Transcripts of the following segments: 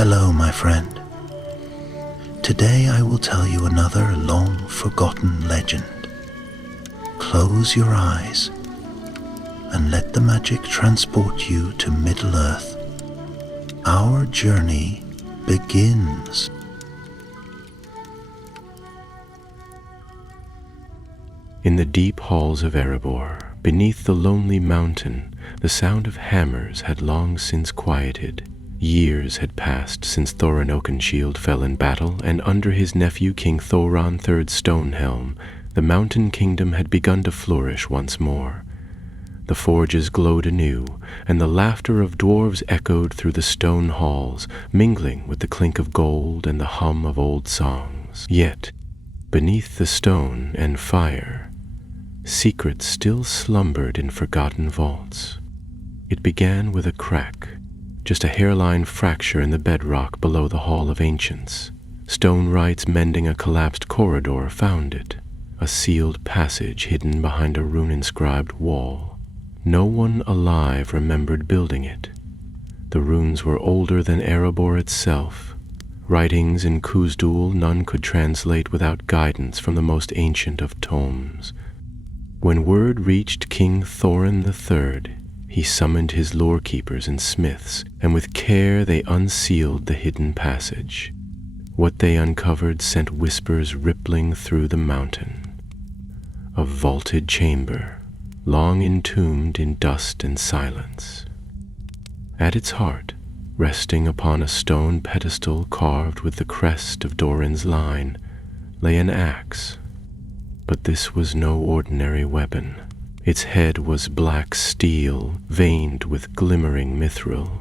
Hello, my friend. Today I will tell you another long-forgotten legend. Close your eyes and let the magic transport you to Middle-earth. Our journey begins. In the deep halls of Erebor, beneath the lonely mountain, the sound of hammers had long since quieted. Years had passed since Thorin Oakenshield fell in battle, and under his nephew King Thoron III's Stonehelm, the mountain kingdom had begun to flourish once more. The forges glowed anew, and the laughter of dwarves echoed through the stone halls, mingling with the clink of gold and the hum of old songs. Yet, beneath the stone and fire, secrets still slumbered in forgotten vaults. It began with a crack, just a hairline fracture in the bedrock below the Hall of Ancients. Stone wrights mending a collapsed corridor found it, a sealed passage hidden behind a rune-inscribed wall. No one alive remembered building it. The runes were older than Erebor itself. Writings in Khuzdul none could translate without guidance from the most ancient of tomes. When word reached King Thorin III, he summoned his lore-keepers and smiths, and with care they unsealed the hidden passage. What they uncovered sent whispers rippling through the mountain. A vaulted chamber, long entombed in dust and silence. At its heart, resting upon a stone pedestal carved with the crest of Durin's line, lay an axe. But this was no ordinary weapon. Its head was black steel, veined with glimmering mithril.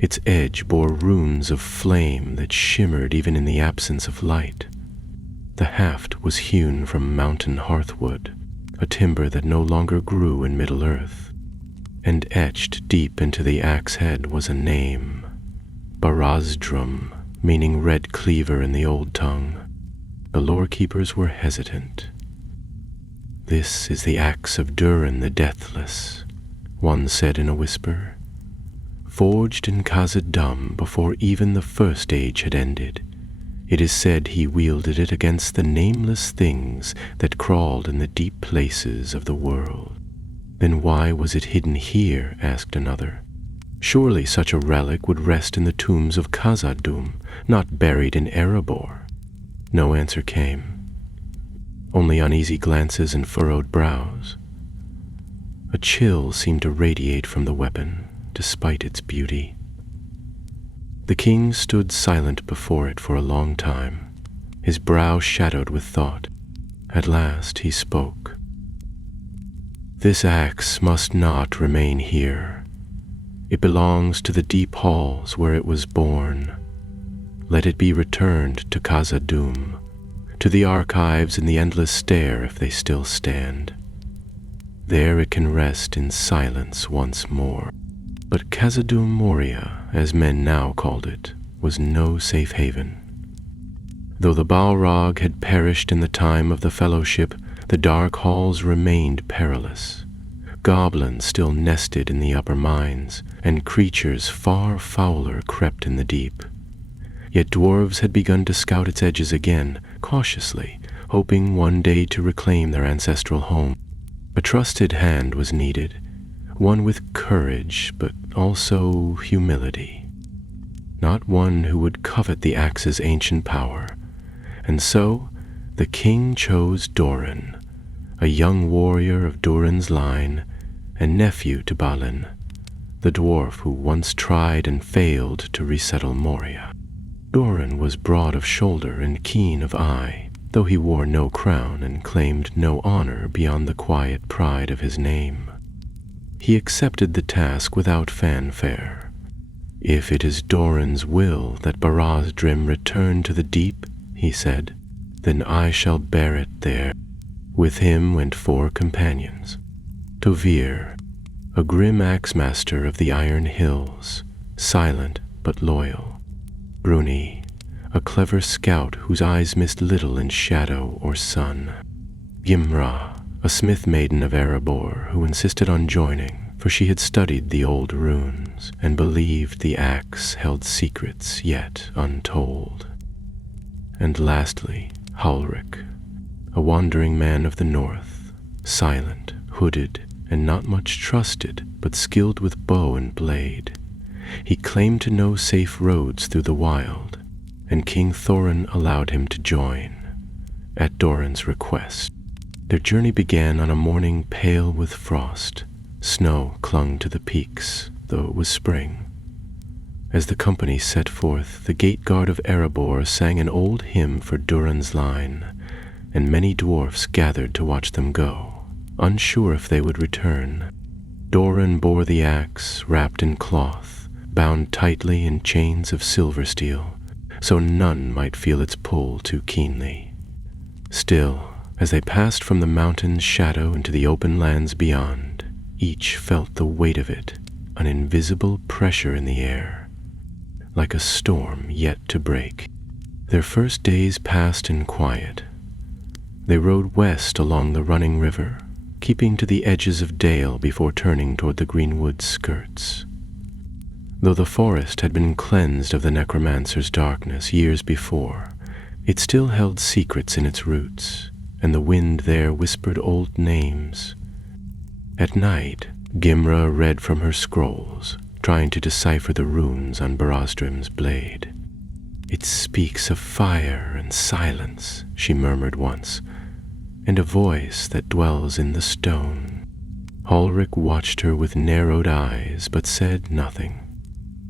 Its edge bore runes of flame that shimmered even in the absence of light. The haft was hewn from mountain hearthwood, a timber that no longer grew in Middle-earth. And etched deep into the axe head was a name, Barazdrum, meaning red cleaver in the old tongue. The lore-keepers were hesitant. "This is the axe of Durin the Deathless," one said in a whisper. "Forged in Khazad-dûm before even the First Age had ended, it is said he wielded it against the nameless things that crawled in the deep places of the world." "Then why was it hidden here?" asked another. "Surely such a relic would rest in the tombs of Khazad-dûm, not buried in Erebor." No answer came. Only uneasy glances and furrowed brows. A chill seemed to radiate from the weapon, despite its beauty. The king stood silent before it for a long time, his brow shadowed with thought. At last he spoke. "This axe must not remain here. It belongs to the deep halls where it was born. Let it be returned to Khazad-dûm, to the archives in the endless stair if they still stand. There it can rest in silence once more." But Khazad-dûm Moria, as men now called it, was no safe haven. Though the Balrog had perished in the time of the Fellowship, the dark halls remained perilous. Goblins still nested in the upper mines, and creatures far fouler crept in the deep. Yet dwarves had begun to scout its edges again, cautiously, hoping one day to reclaim their ancestral home. A trusted hand was needed, one with courage, but also humility. Not one who would covet the axe's ancient power. And so, the king chose Durin, a young warrior of Durin's line, and nephew to Balin, the dwarf who once tried and failed to resettle Moria. Durin was broad of shoulder and keen of eye, though he wore no crown and claimed no honor beyond the quiet pride of his name. He accepted the task without fanfare. "If it is Durin's will that Barazdrim return to the deep," he said, "then I shall bear it there." With him went 4 companions. Tovir, a grim axe-master of the Iron Hills, silent but loyal. Bruni, a clever scout whose eyes missed little in shadow or sun. Gimra, a smith maiden of Erebor who insisted on joining, for she had studied the old runes and believed the axe held secrets yet untold. And lastly, Halric, a wandering man of the north, silent, hooded, and not much trusted, but skilled with bow and blade. He claimed to know safe roads through the wild, and King Thorin allowed him to join. At Durin's request, their journey began on a morning pale with frost. Snow clung to the peaks, though it was spring. As the company set forth, the gate guard of Erebor sang an old hymn for Durin's line, and many dwarfs gathered to watch them go, unsure if they would return. Durin bore the axe, wrapped in cloth, bound tightly in chains of silver steel, so none might feel its pull too keenly. Still, as they passed from the mountain's shadow into the open lands beyond, each felt the weight of it, an invisible pressure in the air, like a storm yet to break. Their first days passed in quiet. They rode west along the running river, keeping to the edges of dale before turning toward the greenwood skirts. Though the forest had been cleansed of the necromancer's darkness years before, it still held secrets in its roots, and the wind there whispered old names. At night, Gimra read from her scrolls, trying to decipher the runes on Barazdrim's blade. "It speaks of fire and silence," she murmured once, "and a voice that dwells in the stone." Halric watched her with narrowed eyes, but said nothing.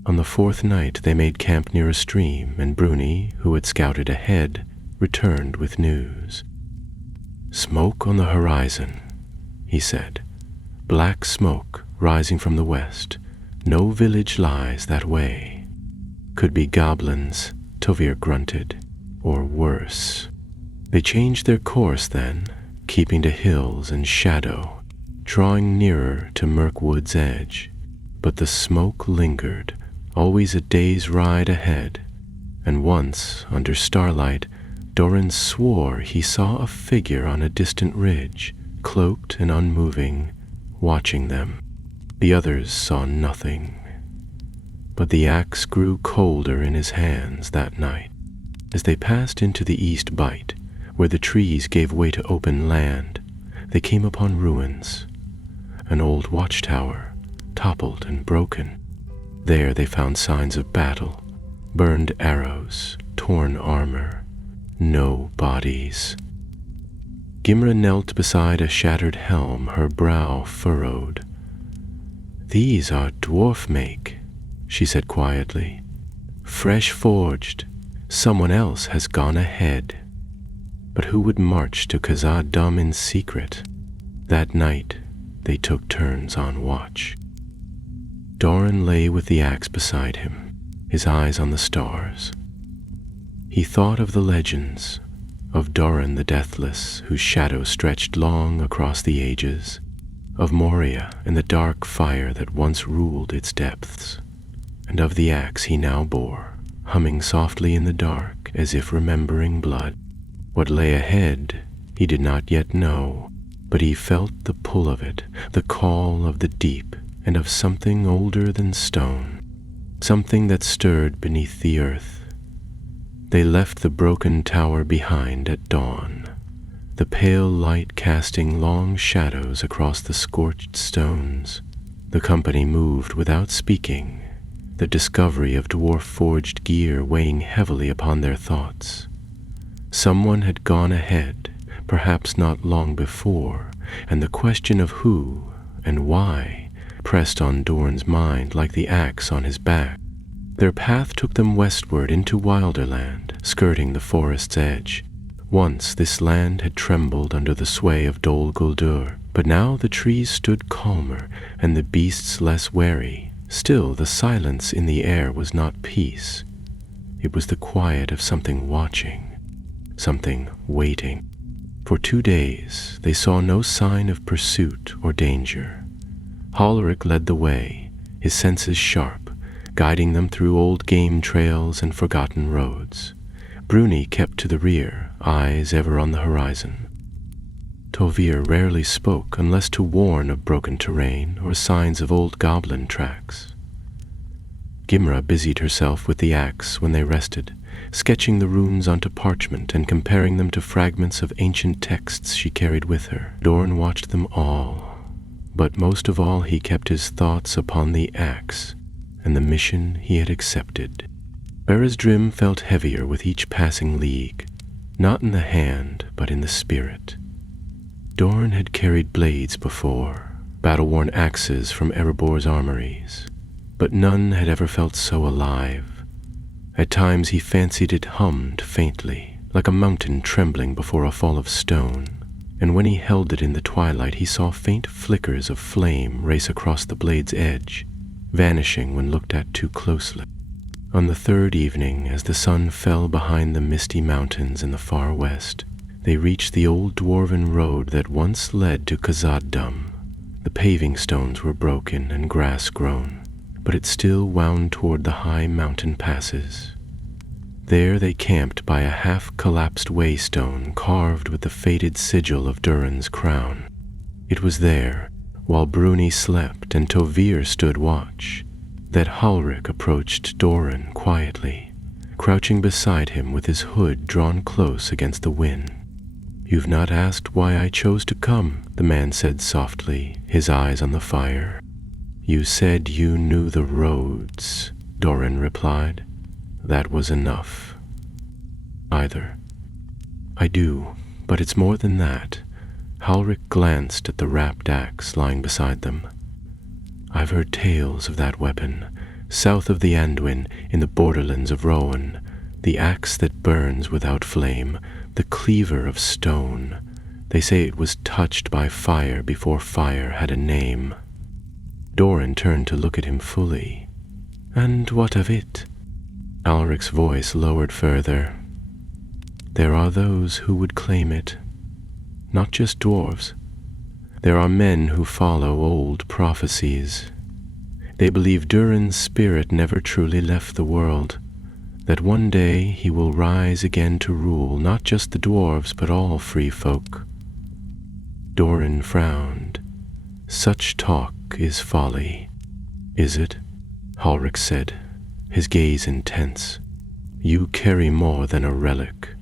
On the fourth night they made camp near a stream, and Bruni, who had scouted ahead, returned with news. "Smoke on the horizon," he said. "Black smoke rising from the west. No village lies that way." "Could be goblins," Tovir grunted, "or worse." They changed their course then, keeping to hills and shadow, drawing nearer to Mirkwood's edge. But the smoke lingered, always a day's ride ahead, and once, under starlight, Durin swore he saw a figure on a distant ridge, cloaked and unmoving, watching them. The others saw nothing. But the axe grew colder in his hands that night. As they passed into the East Bight, where the trees gave way to open land, they came upon ruins. An old watchtower, toppled and broken. There they found signs of battle, burned arrows, torn armor, no bodies. Gimra knelt beside a shattered helm, her brow furrowed. "These are dwarf make," she said quietly. "Fresh forged. Someone else has gone ahead." But who would march to Khazad-dûm in secret? That night they took turns on watch. Durin lay with the axe beside him, his eyes on the stars. He thought of the legends, of Durin the Deathless, whose shadow stretched long across the ages, of Moria and the dark fire that once ruled its depths, and of the axe he now bore, humming softly in the dark as if remembering blood. What lay ahead he did not yet know, but he felt the pull of it, the call of the deep, and of something older than stone, something that stirred beneath the earth. They left the broken tower behind at dawn, the pale light casting long shadows across the scorched stones. The company moved without speaking, the discovery of dwarf-forged gear weighing heavily upon their thoughts. Someone had gone ahead, perhaps not long before, and the question of who and why pressed on Durin's mind like the axe on his back. Their path took them westward into wilder land, skirting the forest's edge. Once this land had trembled under the sway of Dol Guldur, but now the trees stood calmer and the beasts less wary. Still, the silence in the air was not peace. It was the quiet of something watching, something waiting. For 2 days they saw no sign of pursuit or danger. Halric led the way, his senses sharp, guiding them through old game trails and forgotten roads. Bruni kept to the rear, eyes ever on the horizon. Tovir rarely spoke unless to warn of broken terrain or signs of old goblin tracks. Gimra busied herself with the axe when they rested, sketching the runes onto parchment and comparing them to fragments of ancient texts she carried with her. Durin watched them all, but most of all he kept his thoughts upon the axe and the mission he had accepted. Eresdrim felt heavier with each passing league, not in the hand, but in the spirit. Durin had carried blades before, battle-worn axes from Erebor's armories, but none had ever felt so alive. At times he fancied it hummed faintly, like a mountain trembling before a fall of stone, and when he held it in the twilight he saw faint flickers of flame race across the blade's edge, vanishing when looked at too closely. On the third evening, as the sun fell behind the misty mountains in the far west, they reached the old dwarven road that once led to Khazad-dûm. The paving stones were broken and grass-grown, but it still wound toward the high mountain passes. There they camped by a half-collapsed waystone carved with the faded sigil of Durin's crown. It was there, while Bruni slept and Tovir stood watch, that Halric approached Durin quietly, crouching beside him with his hood drawn close against the wind. "You've not asked why I chose to come," the man said softly, his eyes on the fire. "You said you knew the roads," Durin replied. "That was enough." "Either." "I do, but it's more than that." Halric glanced at the wrapped axe lying beside them. "I've heard tales of that weapon, south of the Anduin, in the borderlands of Rohan, the axe that burns without flame, the cleaver of stone. They say it was touched by fire before fire had a name." Durin turned to look at him fully. "And what of it?" Alric's voice lowered further. "There are those who would claim it. Not just dwarves. There are men who follow old prophecies. They believe Durin's spirit never truly left the world, that one day he will rise again to rule not just the dwarves but all free folk." Durin frowned. "Such talk is folly." "Is it?" Halric said, his gaze intense. "You carry more than a relic.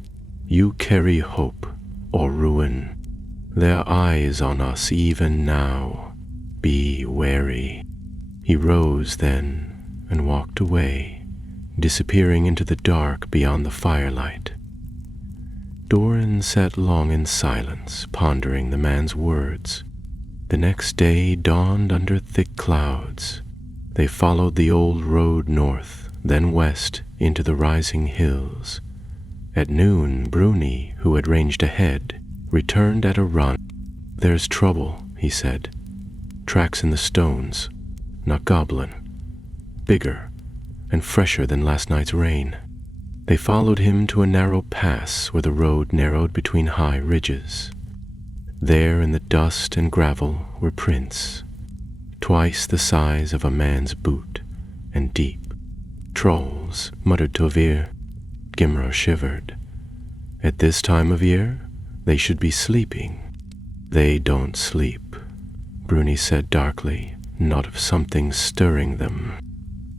You carry hope or ruin. Their eyes on us even now. Be wary." He rose then and walked away, disappearing into the dark beyond the firelight. Durin sat long in silence, pondering the man's words. The next day dawned under thick clouds. They followed the old road north, then west, into the rising hills. At noon, Bruni, who had ranged ahead, returned at a run. "There's trouble," he said. "Tracks in the stones. Not goblin. Bigger and fresher than last night's rain." They followed him to a narrow pass where the road narrowed between high ridges. There in the dust and gravel were prints, twice the size of a man's boot, and deep. "Trolls," muttered Tovir. Gimra shivered. "At this time of year, they should be sleeping." "They don't sleep," Bruni said darkly, "not if something's stirring them."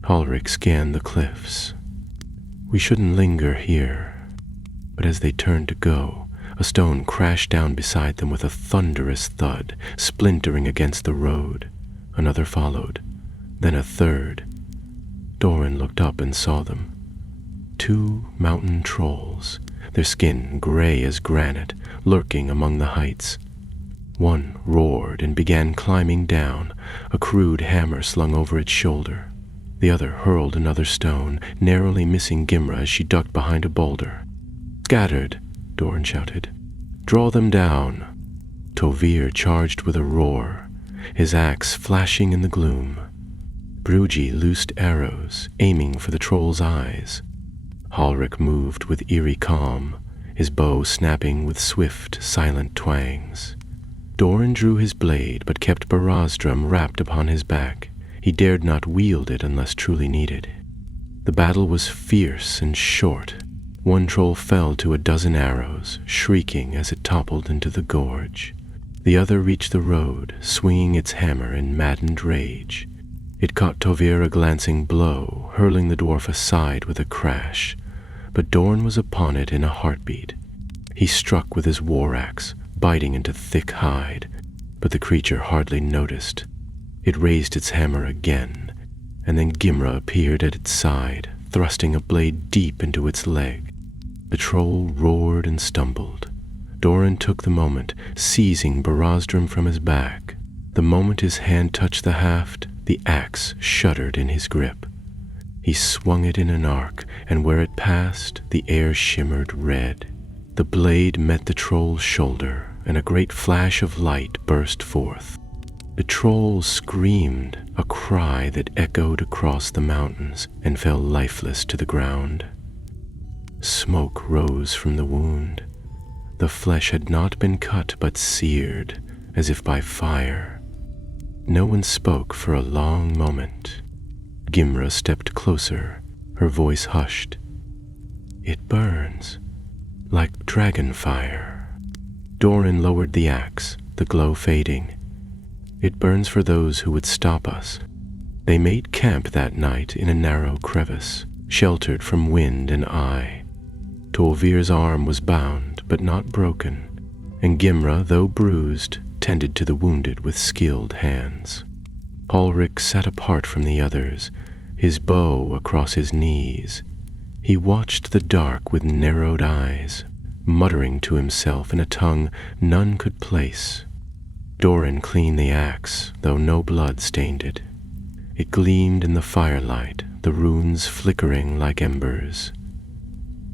Halric scanned the cliffs. "We shouldn't linger here." But as they turned to go, a stone crashed down beside them with a thunderous thud, splintering against the road. Another followed, then a third. Durin looked up and saw them. 2 mountain trolls, their skin gray as granite, lurking among the heights. One roared and began climbing down, a crude hammer slung over its shoulder. The other hurled another stone, narrowly missing Gimra as she ducked behind a boulder. "Scattered!" Durin shouted. "Draw them down!" Tovir charged with a roar, his axe flashing in the gloom. Brujji loosed arrows, aiming for the troll's eyes. Halric moved with eerie calm, his bow snapping with swift, silent twangs. Durin drew his blade, but kept Barazdrum wrapped upon his back. He dared not wield it unless truly needed. The battle was fierce and short. One troll fell to a dozen arrows, shrieking as it toppled into the gorge. The other reached the road, swinging its hammer in maddened rage. It caught Tovir a glancing blow, hurling the dwarf aside with a crash, but Durin was upon it in a heartbeat. He struck with his war axe, biting into thick hide, but the creature hardly noticed. It raised its hammer again, and then Gimra appeared at its side, thrusting a blade deep into its leg. The troll roared and stumbled. Durin took the moment, seizing Barazdrim from his back. The moment his hand touched the haft, the axe shuddered in his grip. He swung it in an arc, and where it passed, the air shimmered red. The blade met the troll's shoulder, and a great flash of light burst forth. The troll screamed, a cry that echoed across the mountains and fell lifeless to the ground. Smoke rose from the wound. The flesh had not been cut but seared, as if by fire. No one spoke for a long moment. Gimra stepped closer, her voice hushed. "It burns, like dragon fire." Durin lowered the axe, the glow fading. "It burns for those who would stop us." They made camp that night in a narrow crevice, sheltered from wind and eye. Tolvir's arm was bound, but not broken, and Gimra, though bruised, tended to the wounded with skilled hands. Ulrich sat apart from the others, his bow across his knees. He watched the dark with narrowed eyes, muttering to himself in a tongue none could place. Durin cleaned the axe, though no blood stained it. It gleamed in the firelight, the runes flickering like embers.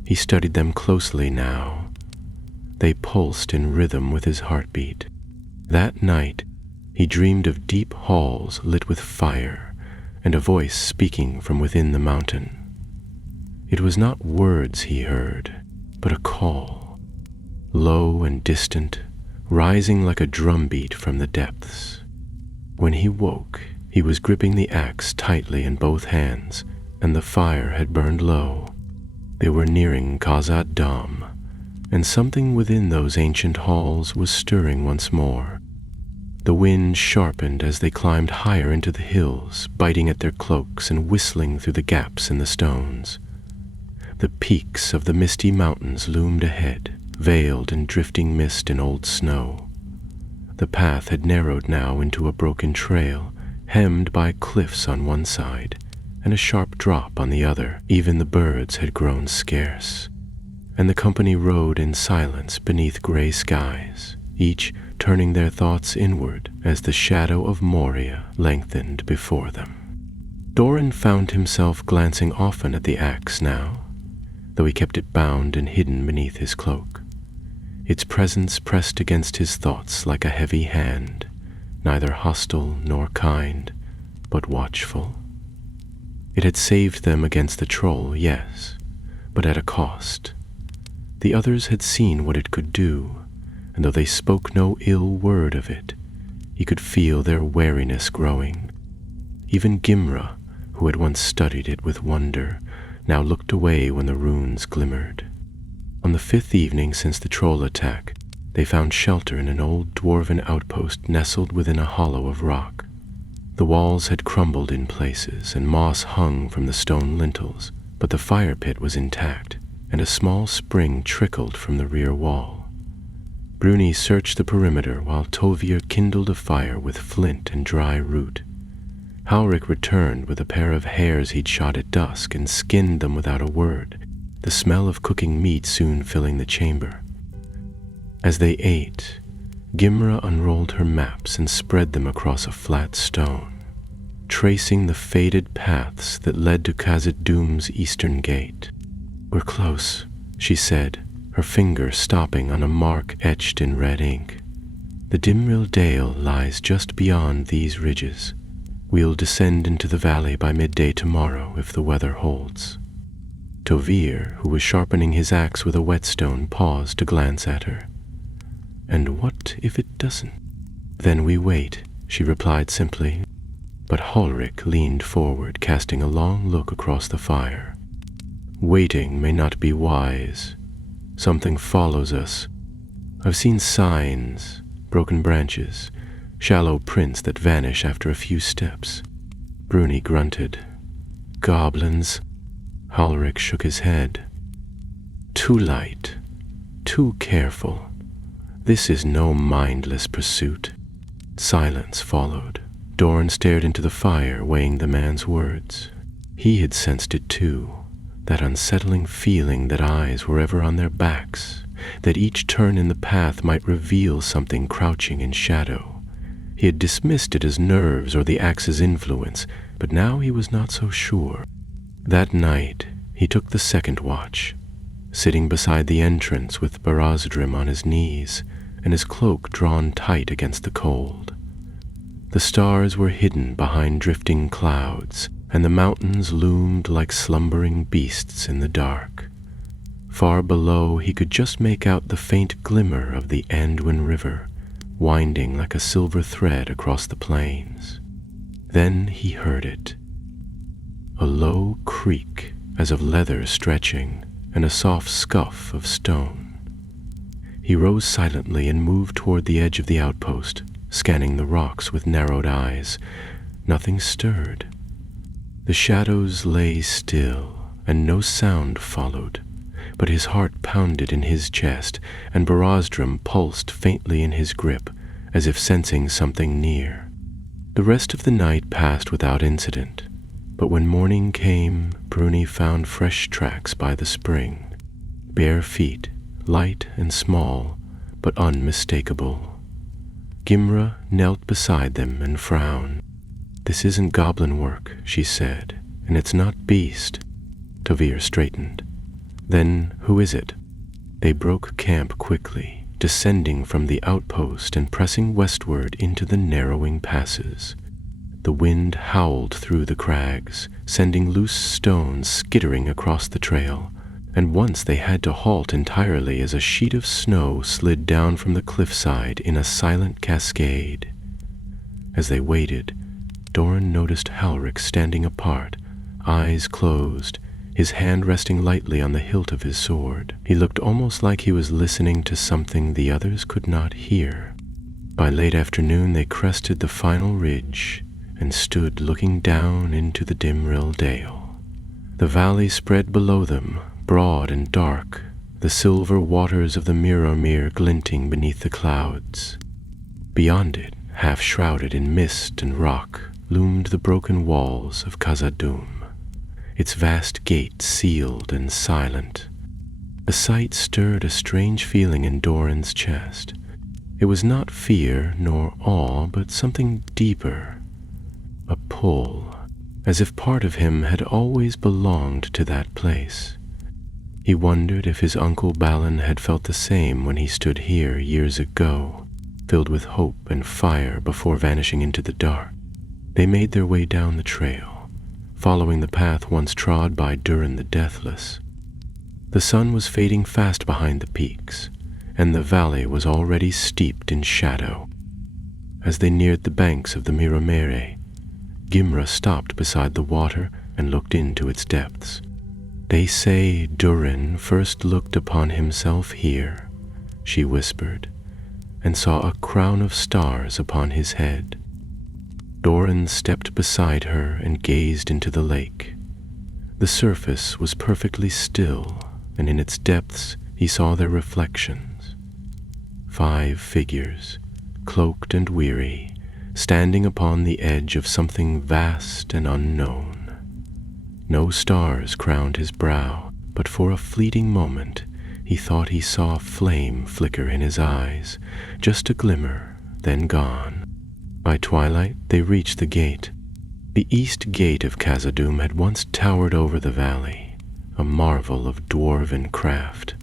He studied them closely now. They pulsed in rhythm with his heartbeat. That night, he dreamed of deep halls lit with fire, and a voice speaking from within the mountain. It was not words he heard, but a call, low and distant, rising like a drumbeat from the depths. When he woke, he was gripping the axe tightly in both hands, and the fire had burned low. They were nearing Khazad Dam, and something within those ancient halls was stirring once more. The wind sharpened as they climbed higher into the hills, biting at their cloaks and whistling through the gaps in the stones. The peaks of the misty mountains loomed ahead, veiled in drifting mist and old snow. The path had narrowed now into a broken trail, hemmed by cliffs on one side and a sharp drop on the other. Even the birds had grown scarce, and the company rode in silence beneath gray skies, each turning their thoughts inward as the shadow of Moria lengthened before them. Durin found himself glancing often at the axe now, though he kept it bound and hidden beneath his cloak. Its presence pressed against his thoughts like a heavy hand, neither hostile nor kind, but watchful. It had saved them against the troll, yes, but at a cost. The others had seen what it could do, and though they spoke no ill word of it, he could feel their wariness growing. Even Gimra, who had once studied it with wonder, now looked away when the runes glimmered. On the 5th evening since the troll attack, they found shelter in an old dwarven outpost nestled within a hollow of rock. The walls had crumbled in places, and moss hung from the stone lintels, but the fire pit was intact, and a small spring trickled from the rear wall. Bruni searched the perimeter while Tovir kindled a fire with flint and dry root. Halric returned with a pair of hares he'd shot at dusk and skinned them without a word, the smell of cooking meat soon filling the chamber. As they ate, Gimra unrolled her maps and spread them across a flat stone, tracing the faded paths that led to Khazad-dûm's eastern gate. "We're close," she said, her finger stopping on a mark etched in red ink. "The Dimril Dale lies just beyond these ridges. We'll descend into the valley by midday tomorrow if the weather holds." Tovir, who was sharpening his axe with a whetstone, paused to glance at her. "And what if it doesn't?" "Then we wait," she replied simply. But Halric leaned forward, casting a long look across the fire. "Waiting may not be wise. Something follows us. I've seen signs, broken branches, shallow prints that vanish after a few steps. Bruni grunted. Goblins. Halric shook his head. Too light, too careful. This is no mindless pursuit. Silence followed. Durin stared into the fire, weighing the man's words. He had sensed it too, that unsettling feeling that eyes were ever on their backs, that each turn in the path might reveal something crouching in shadow. He had dismissed it as nerves or the axe's influence, but now he was not so sure. That night, he took the second watch, sitting beside the entrance with Barazdrim on his knees and his cloak drawn tight against the cold. The stars were hidden behind drifting clouds, and the mountains loomed like slumbering beasts in the dark. Far below, he could just make out the faint glimmer of the Anduin River, winding like a silver thread across the plains. Then he heard it. A low creak as of leather stretching, and a soft scuff of stone. He rose silently and moved toward the edge of the outpost, scanning the rocks with narrowed eyes. Nothing stirred. The shadows lay still, and no sound followed, but his heart pounded in his chest, and Barazdrim pulsed faintly in his grip, as if sensing something near. The rest of the night passed without incident, but when morning came, Bruni found fresh tracks by the spring. Bare feet, light and small, but unmistakable. Gimra knelt beside them and frowned. "This isn't goblin work," she said, "and it's not beast." Tavir straightened. "Then who is it?" They broke camp quickly, descending from the outpost and pressing westward into the narrowing passes. The wind howled through the crags, sending loose stones skittering across the trail, and once they had to halt entirely as a sheet of snow slid down from the cliffside in a silent cascade. As they waited, Durin noticed Halric standing apart, eyes closed, his hand resting lightly on the hilt of his sword. He looked almost like he was listening to something the others could not hear. By late afternoon they crested the final ridge and stood looking down into the Dimrill Dale. The valley spread below them, broad and dark, the silver waters of the Mirrormere glinting beneath the clouds. Beyond it, half shrouded in mist and rock, loomed the broken walls of Khazad-dûm, its vast gate sealed and silent. The sight stirred a strange feeling in Durin's chest. It was not fear nor awe, but something deeper, a pull, as if part of him had always belonged to that place. He wondered if his uncle Balin had felt the same when he stood here years ago, filled with hope and fire before vanishing into the dark. They made their way down the trail, following the path once trod by Durin the Deathless. The sun was fading fast behind the peaks, and the valley was already steeped in shadow. As they neared the banks of the Mirrormere, Gimra stopped beside the water and looked into its depths. "They say Durin first looked upon himself here," she whispered, "and saw a crown of stars upon his head." Durin stepped beside her and gazed into the lake. The surface was perfectly still, and in its depths he saw their reflections. 5 figures, cloaked and weary, standing upon the edge of something vast and unknown. No stars crowned his brow, but for a fleeting moment he thought he saw flame flicker in his eyes, just a glimmer, then gone. By twilight they reached the gate. The east gate of Khazad-dûm had once towered over the valley, a marvel of dwarven craft.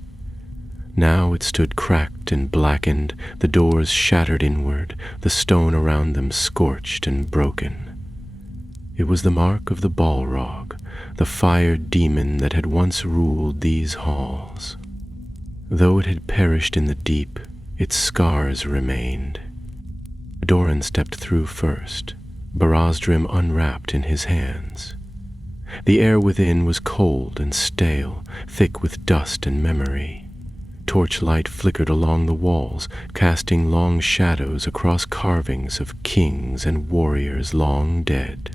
Now it stood cracked and blackened, the doors shattered inward, the stone around them scorched and broken. It was the mark of the Balrog, the fire demon that had once ruled these halls. Though it had perished in the deep, its scars remained. Durin stepped through first, Barazdrim unwrapped in his hands. The air within was cold and stale, thick with dust and memory. torchlight flickered along the walls, casting long shadows across carvings of kings and warriors long dead.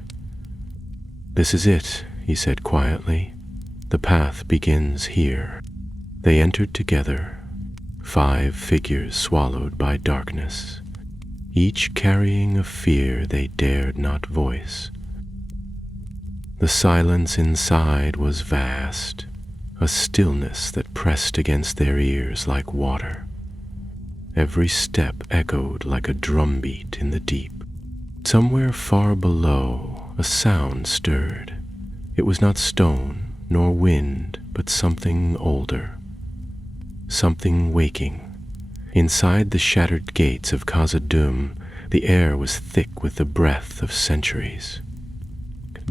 "This is it," he said quietly. "The path begins here." They entered together, 5 figures swallowed by darkness, each carrying a fear they dared not voice. The silence inside was vast, a stillness that pressed against their ears like water. Every step echoed like a drumbeat in the deep. Somewhere far below, a sound stirred. It was not stone nor wind, but something older, something waking. Inside the shattered gates of Khazad-dûm, the air was thick with the breath of centuries.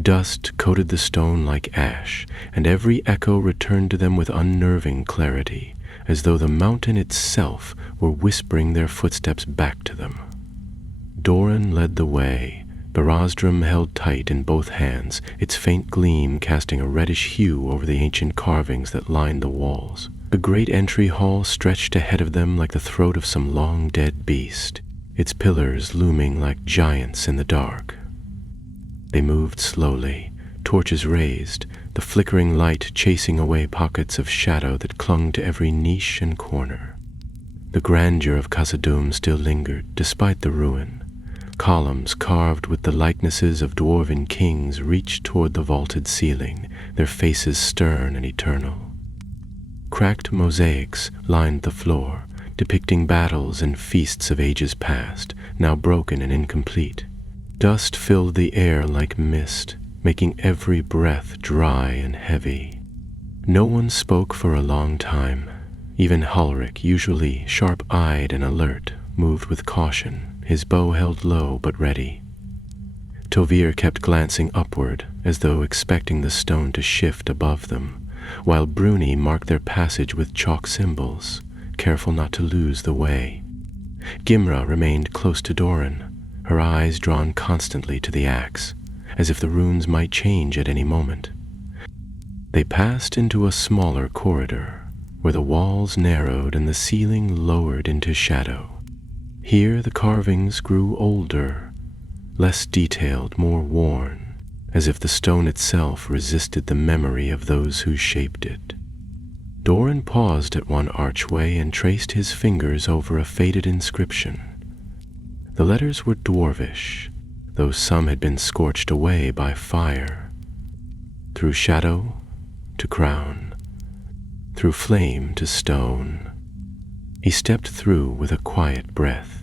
Dust coated the stone like ash, and every echo returned to them with unnerving clarity, as though the mountain itself were whispering their footsteps back to them. Durin led the way, Barazdrum held tight in both hands, its faint gleam casting a reddish hue over the ancient carvings that lined the walls. The great entry hall stretched ahead of them like the throat of some long-dead beast, its pillars looming like giants in the dark. They moved slowly, torches raised, the flickering light chasing away pockets of shadow that clung to every niche and corner. The grandeur of Khazad-dûm still lingered, despite the ruin. Columns carved with the likenesses of dwarven kings reached toward the vaulted ceiling, their faces stern and eternal. Cracked mosaics lined the floor, depicting battles and feasts of ages past, now broken and incomplete. Dust filled the air like mist, making every breath dry and heavy. No one spoke for a long time. Even Halric, usually sharp-eyed and alert, moved with caution, his bow held low but ready. Tovir kept glancing upward, as though expecting the stone to shift above them, while Bruni marked their passage with chalk symbols, careful not to lose the way. Gimra remained close to Durin, her eyes drawn constantly to the axe, as if the runes might change at any moment. They passed into a smaller corridor, where the walls narrowed and the ceiling lowered into shadow. Here the carvings grew older, less detailed, more worn, as if the stone itself resisted the memory of those who shaped it. Durin paused at one archway and traced his fingers over a faded inscription. The letters were dwarvish, though some had been scorched away by fire. Through shadow to crown, through flame to stone. He stepped through with a quiet breath.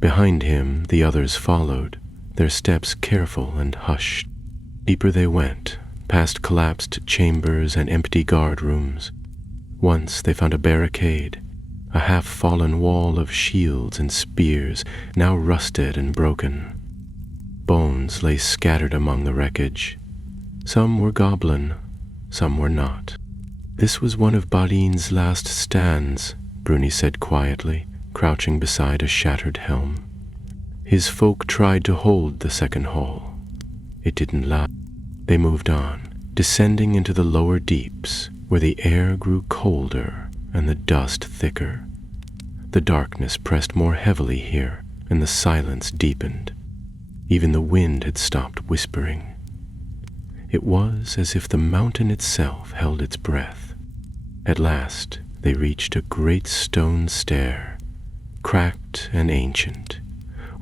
Behind him the others followed, their steps careful and hushed. Deeper they went, past collapsed chambers and empty guard rooms. Once they found a barricade, a half-fallen wall of shields and spears, now rusted and broken. Bones lay scattered among the wreckage. Some were goblin, some were not. "This was one of Balin's last stands," Bruni said quietly, crouching beside a shattered helm. "His folk tried to hold the second hall. It didn't last." They moved on, descending into the lower deeps, where the air grew colder and the dust thicker. The darkness pressed more heavily here, and the silence deepened. Even the wind had stopped whispering. It was as if the mountain itself held its breath. At last, they reached a great stone stair, cracked and ancient,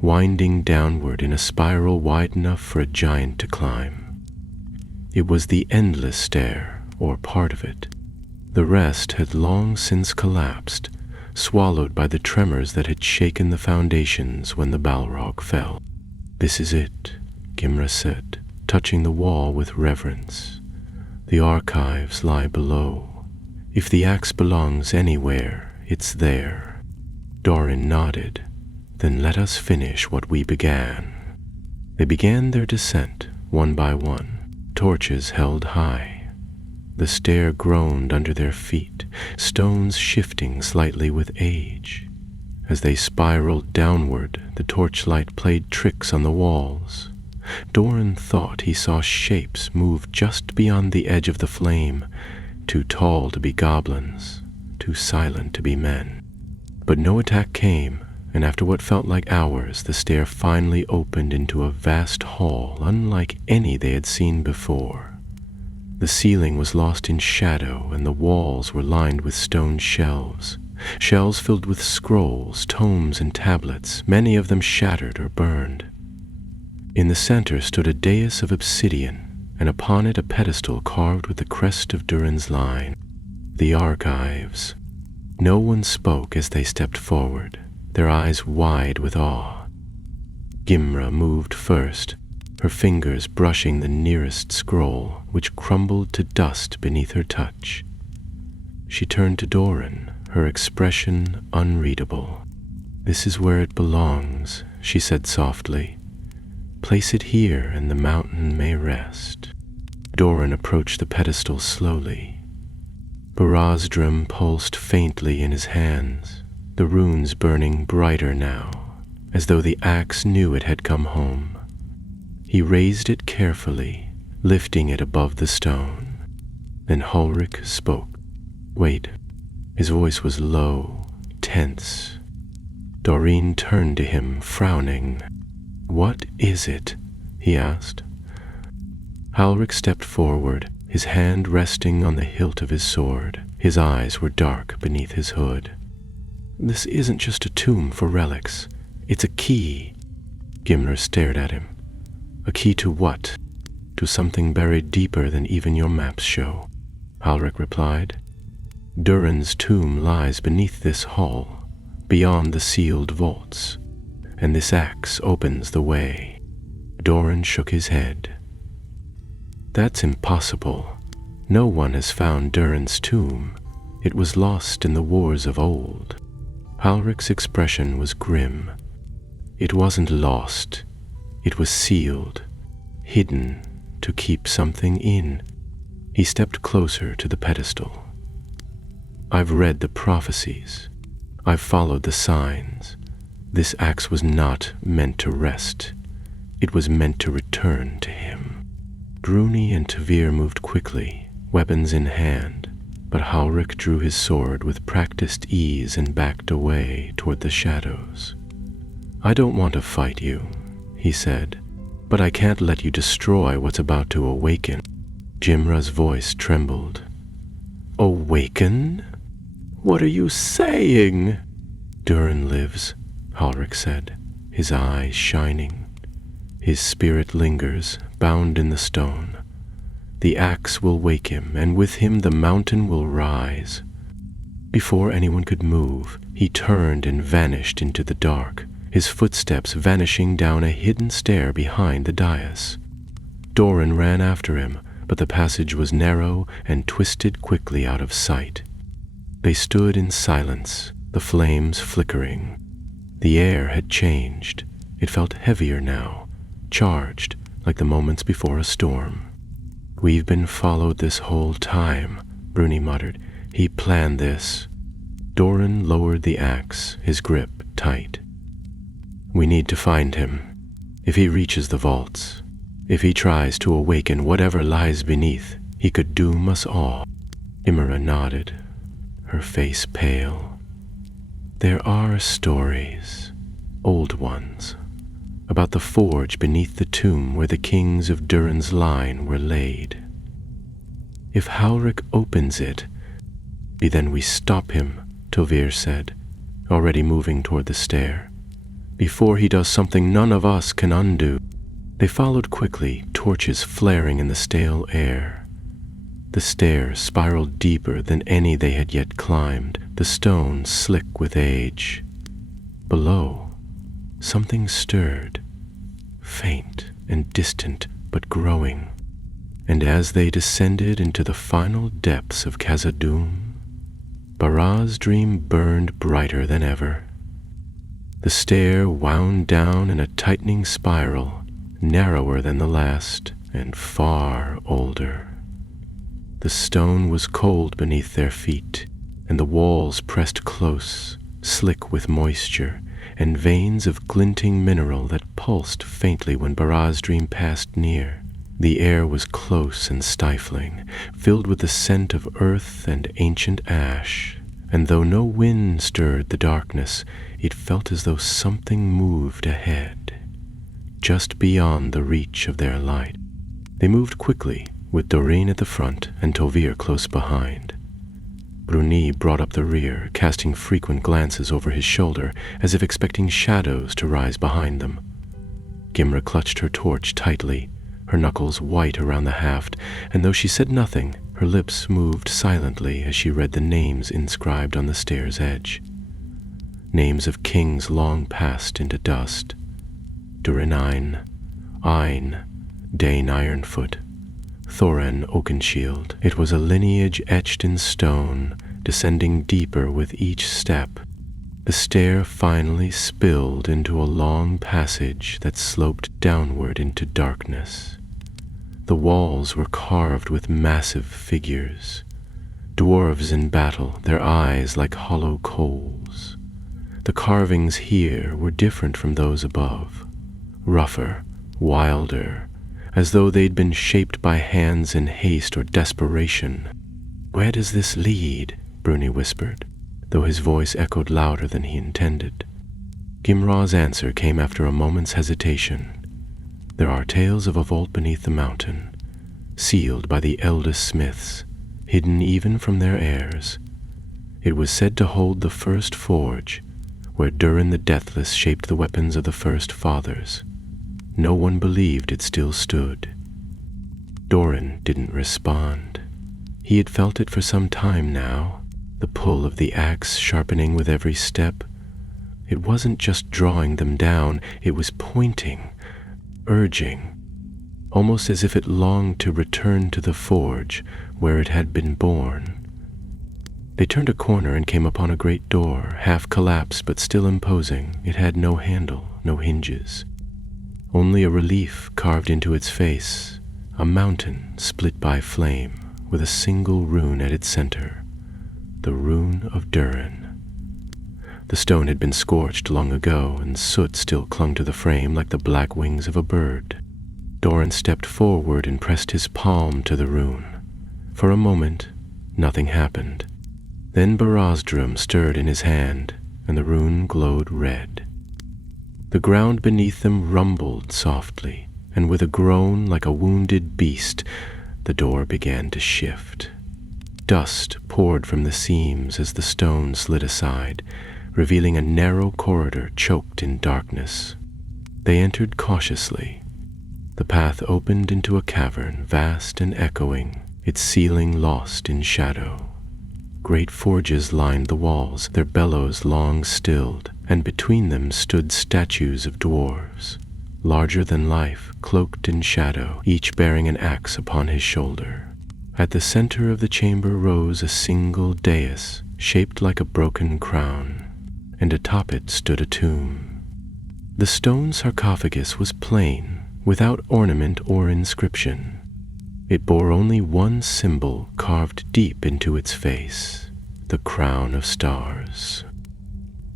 winding downward in a spiral wide enough for a giant to climb. It was the endless stair, or part of it. The rest had long since collapsed, swallowed by the tremors that had shaken the foundations when the Balrog fell. "This is it," Gimra said, touching the wall with reverence. "The archives lie below. If the axe belongs anywhere, it's there." Durin nodded. "Then let us finish what we began." They began their descent, one by one, torches held high. The stair groaned under their feet, stones shifting slightly with age. As they spiraled downward, the torchlight played tricks on the walls. Durin thought he saw shapes move just beyond the edge of the flame, too tall to be goblins, too silent to be men. But no attack came, and after what felt like hours, the stair finally opened into a vast hall unlike any they had seen before. The ceiling was lost in shadow, and the walls were lined with stone shelves filled with scrolls, tomes, and tablets, many of them shattered or burned. In the center stood a dais of obsidian, and upon it a pedestal carved with the crest of Durin's line, the Archives. No one spoke as they stepped forward, their eyes wide with awe. Gimra moved first, her fingers brushing the nearest scroll, which crumbled to dust beneath her touch. She turned to Durin, her expression unreadable. "This is where it belongs," she said softly. "Place it here, and the mountain may rest." Durin approached the pedestal slowly. Barazdrim pulsed faintly in his hands, the runes burning brighter now, as though the axe knew it had come home. He raised it carefully, lifting it above the stone. Then Ulrich spoke. "Wait." His voice was low, tense. Durin turned to him, frowning. "What is it?" he asked. Ulrich stepped forward, his hand resting on the hilt of his sword. His eyes were dark beneath his hood. "This isn't just a tomb for relics. It's a key." Gimler stared at him. "A key to what?" "To something buried deeper than even your maps show," Ulrich replied. "Durin's tomb lies beneath this hall, beyond the sealed vaults, and this axe opens the way." Durin shook his head. "That's impossible. No one has found Durin's tomb. It was lost in the wars of old." Ulrich's expression was grim. "It wasn't lost. It was sealed, hidden to keep something in." He stepped closer to the pedestal. "I've read the prophecies. I've followed the signs. This axe was not meant to rest. It was meant to return to him." Druni and Tavir moved quickly, weapons in hand, but Ulrich drew his sword with practiced ease and backed away toward the shadows. "I don't want to fight you," he said, "but I can't let you destroy what's about to awaken." Jimra's voice trembled. "Awaken? What are you saying?" "Durin lives," Ulrich said, his eyes shining. "His spirit lingers, bound in the stone. The axe will wake him, and with him the mountain will rise." Before anyone could move, he turned and vanished into the dark, his footsteps vanishing down a hidden stair behind the dais. Durin ran after him, but the passage was narrow and twisted quickly out of sight. They stood in silence, the flames flickering. The air had changed. It felt heavier now, charged like the moments before a storm. "We've been followed this whole time," Bruni muttered. "He planned this." Durin lowered the axe, his grip tight. "We need to find him. If he reaches the vaults, if he tries to awaken whatever lies beneath, he could doom us all." Imra nodded, her face pale. "There are stories, old ones, about the forge beneath the tomb where the kings of Durin's line were laid. If Ulrich opens it, then we stop him," Tovir said, already moving toward the stair. "Before he does something none of us can undo." They followed quickly, torches flaring in the stale air. The stairs spiraled deeper than any they had yet climbed, the stone slick with age. Below, something stirred, faint and distant but growing. And as they descended into the final depths of Khazad-dûm, Barazdrim burned brighter than ever. The stair wound down in a tightening spiral, narrower than the last and far older. The stone was cold beneath their feet, and the walls pressed close, slick with moisture, and veins of glinting mineral that pulsed faintly when Barazdrim passed near. The air was close and stifling, filled with the scent of earth and ancient ash, and though no wind stirred the darkness, it felt as though something moved ahead, just beyond the reach of their light. They moved quickly, with Durin at the front and Tovir close behind. Bruni brought up the rear, casting frequent glances over his shoulder, as if expecting shadows to rise behind them. Gimra clutched her torch tightly, her knuckles white around the haft, and though she said nothing, her lips moved silently as she read the names inscribed on the stair's edge. Names of kings long passed into dust. Durin Ein, Dane Ironfoot, Thorin Oakenshield. It was a lineage etched in stone, descending deeper with each step. The stair finally spilled into a long passage that sloped downward into darkness. The walls were carved with massive figures, dwarves in battle, their eyes like hollow coals. The carvings here were different from those above, rougher, wilder, as though they'd been shaped by hands in haste or desperation. "Where does this lead?" Bruni whispered, though his voice echoed louder than he intended. Gimra's answer came after a moment's hesitation. "There are tales of a vault beneath the mountain, sealed by the eldest smiths, hidden even from their heirs. It was said to hold the first forge, where Durin the Deathless shaped the weapons of the first fathers. No one believed it still stood." Durin didn't respond. He had felt it for some time now, the pull of the axe sharpening with every step. It wasn't just drawing them down, it was pointing, urging, almost as if it longed to return to the forge where it had been born. They turned a corner and came upon a great door, half collapsed but still imposing. It had no handle, no hinges. Only a relief carved into its face, a mountain split by flame, with a single rune at its center, the rune of Durin. The stone had been scorched long ago, and soot still clung to the frame like the black wings of a bird. Durin stepped forward and pressed his palm to the rune. For a moment, nothing happened. Then Barazdrum stirred in his hand, and the rune glowed red. The ground beneath them rumbled softly, and with a groan like a wounded beast, the door began to shift. Dust poured from the seams as the stone slid aside, revealing a narrow corridor choked in darkness. They entered cautiously. The path opened into a cavern, vast and echoing, its ceiling lost in shadow. Great forges lined the walls, their bellows long stilled, and between them stood statues of dwarves, larger than life, cloaked in shadow, each bearing an axe upon his shoulder. At the center of the chamber rose a single dais, shaped like a broken crown, and atop it stood a tomb. The stone sarcophagus was plain, without ornament or inscription. It bore only one symbol carved deep into its face, the crown of stars.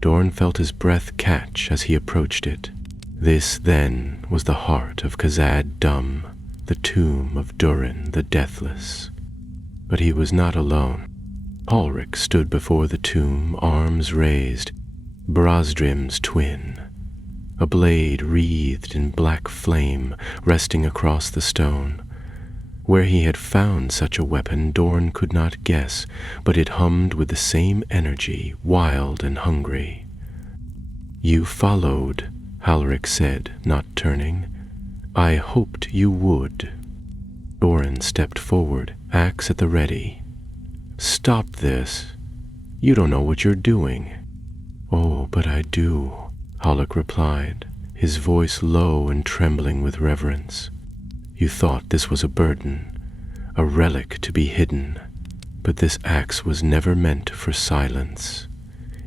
Durin felt his breath catch as he approached it. This, then, was the heart of Khazad Dum, the tomb of Durin the Deathless. But he was not alone. Ulrich stood before the tomb, arms raised, Barazdrim's twin, a blade wreathed in black flame resting across the stone. Where he had found such a weapon, Durin could not guess, but it hummed with the same energy, wild and hungry. "You followed," Halric said, not turning. "I hoped you would." Durin stepped forward, axe at the ready. "Stop this. You don't know what you're doing." "Oh, but I do," Halric replied, his voice low and trembling with reverence. "You thought this was a burden, a relic to be hidden, but this axe was never meant for silence.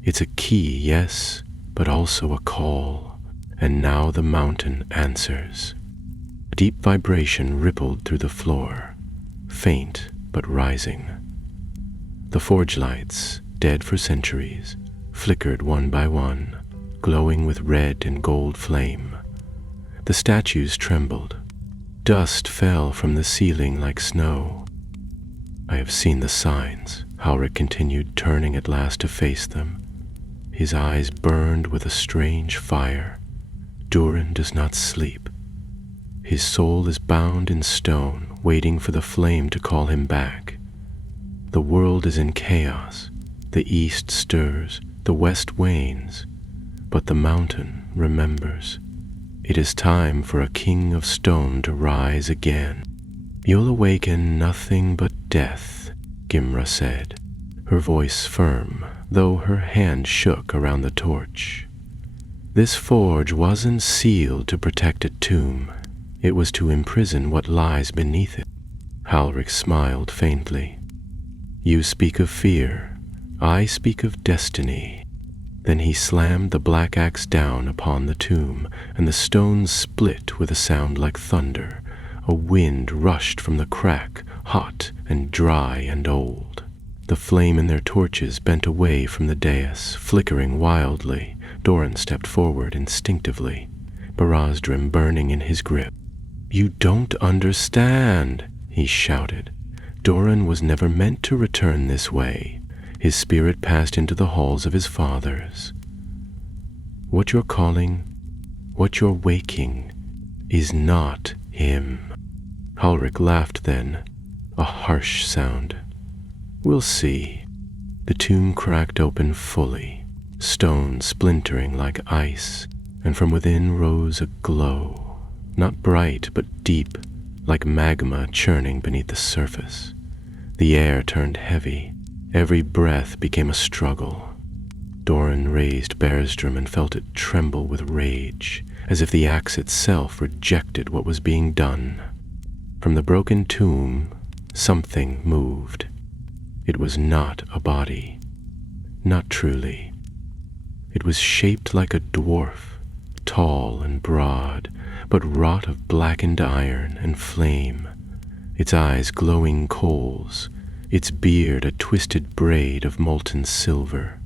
It's a key, yes, but also a call, and now the mountain answers." A deep vibration rippled through the floor, faint but rising. The forge lights, dead for centuries, flickered one by one, glowing with red and gold flame. The statues trembled. Dust fell from the ceiling like snow. I have seen the signs, Halric continued, turning at last to face them. His eyes burned with a strange fire. Durin does not sleep. His soul is bound in stone, waiting for the flame to call him back. The world is in chaos. The east stirs, the west wanes, but the mountain remembers. It is time for a king of stone to rise again. You'll awaken nothing but death, Gimra said, her voice firm, though her hand shook around the torch. This forge wasn't sealed to protect a tomb. It was to imprison what lies beneath it. Halric smiled faintly. You speak of fear. I speak of destiny. Then he slammed the black axe down upon the tomb, and the stones split with a sound like thunder. A wind rushed from the crack, hot and dry and old. The flame in their torches bent away from the dais, flickering wildly. Durin stepped forward instinctively, Barazdrim burning in his grip. You don't understand, he shouted. Durin was never meant to return this way. His spirit passed into the halls of his fathers. What you're calling, what you're waking, is not him. Halric laughed then, a harsh sound. We'll see. The tomb cracked open fully, stone splintering like ice, and from within rose a glow, not bright but deep, like magma churning beneath the surface. The air turned heavy. Every breath became a struggle. Durin raised Barazdrim and felt it tremble with rage, as if the axe itself rejected what was being done. From the broken tomb, something moved. It was not a body. Not truly. It was shaped like a dwarf, tall and broad, but wrought of blackened iron and flame, its eyes glowing coals, its beard a twisted braid of molten silver.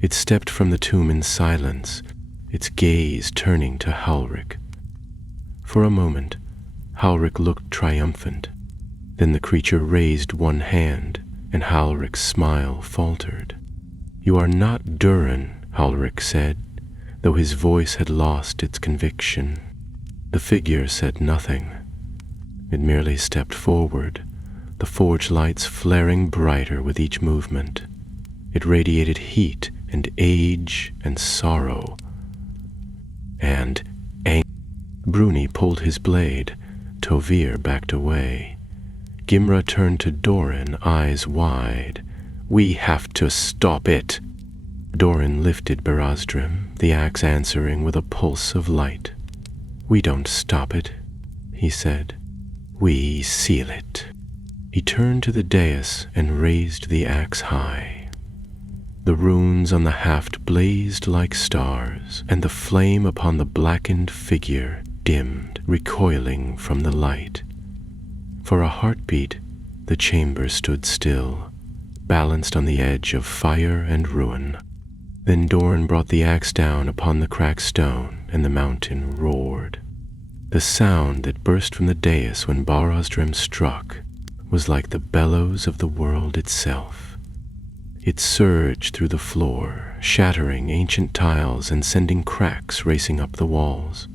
It stepped from the tomb in silence, its gaze turning to Halric. For a moment, Halric looked triumphant. Then the creature raised one hand, and Halric's smile faltered. You are not Durin, Halric said, though his voice had lost its conviction. The figure said nothing. It merely stepped forward, the forge lights flaring brighter with each movement. It radiated heat and age and sorrow and anger. Bruni pulled his blade. Tovir backed away. Gimra turned to Durin, eyes wide. We have to stop it. Durin lifted Barazdrim, the axe answering with a pulse of light. We don't stop it, he said. We seal it. He turned to the dais and raised the axe high. The runes on the haft blazed like stars, and the flame upon the blackened figure dimmed, recoiling from the light. For a heartbeat, the chamber stood still, balanced on the edge of fire and ruin. Then Durin brought the axe down upon the cracked stone, and the mountain roared. The sound that burst from the dais when Barazdrim struck was like the bellows of the world itself. It surged through the floor, shattering ancient tiles and sending cracks racing up the walls.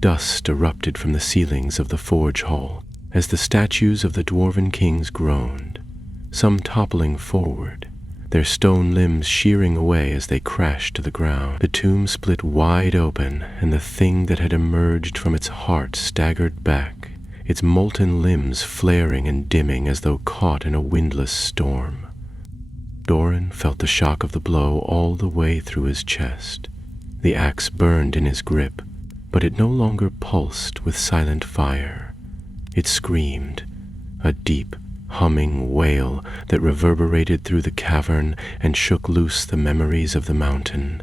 Dust erupted from the ceilings of the forge hall as the statues of the dwarven kings groaned, some toppling forward, their stone limbs shearing away as they crashed to the ground. The tomb split wide open, and the thing that had emerged from its heart staggered back, its molten limbs flaring and dimming as though caught in a windless storm. Durin felt the shock of the blow all the way through his chest. The axe burned in his grip, but it no longer pulsed with silent fire. It screamed, a deep, humming wail that reverberated through the cavern and shook loose the memories of the mountain.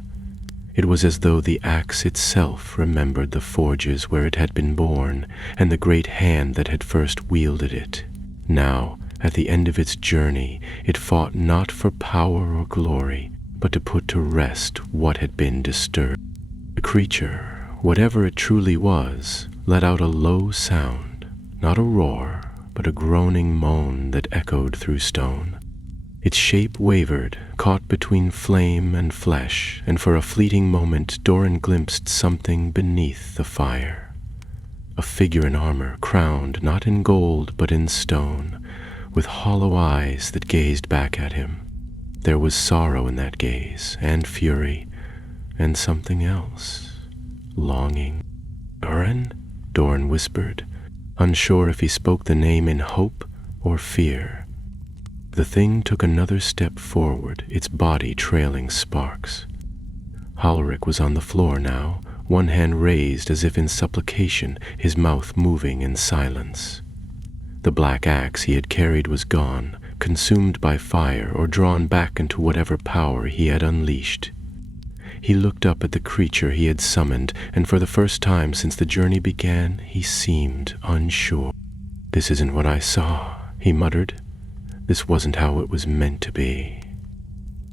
It was as though the axe itself remembered the forges where it had been born and the great hand that had first wielded it. Now, at the end of its journey, it fought not for power or glory, but to put to rest what had been disturbed. The creature, whatever it truly was, let out a low sound, not a roar, but a groaning moan that echoed through stone. Its shape wavered, caught between flame and flesh, and for a fleeting moment Durin glimpsed something beneath the fire. A figure in armor, crowned not in gold but in stone, with hollow eyes that gazed back at him. There was sorrow in that gaze, and fury, and something else. Longing. "Durin?" Durin whispered, unsure if he spoke the name in hope or fear. The thing took another step forward, its body trailing sparks. Halric was on the floor now, one hand raised as if in supplication, his mouth moving in silence. The black axe he had carried was gone, consumed by fire or drawn back into whatever power he had unleashed. He looked up at the creature he had summoned, and for the first time since the journey began, he seemed unsure. "This isn't what I saw," he muttered. "This wasn't how it was meant to be."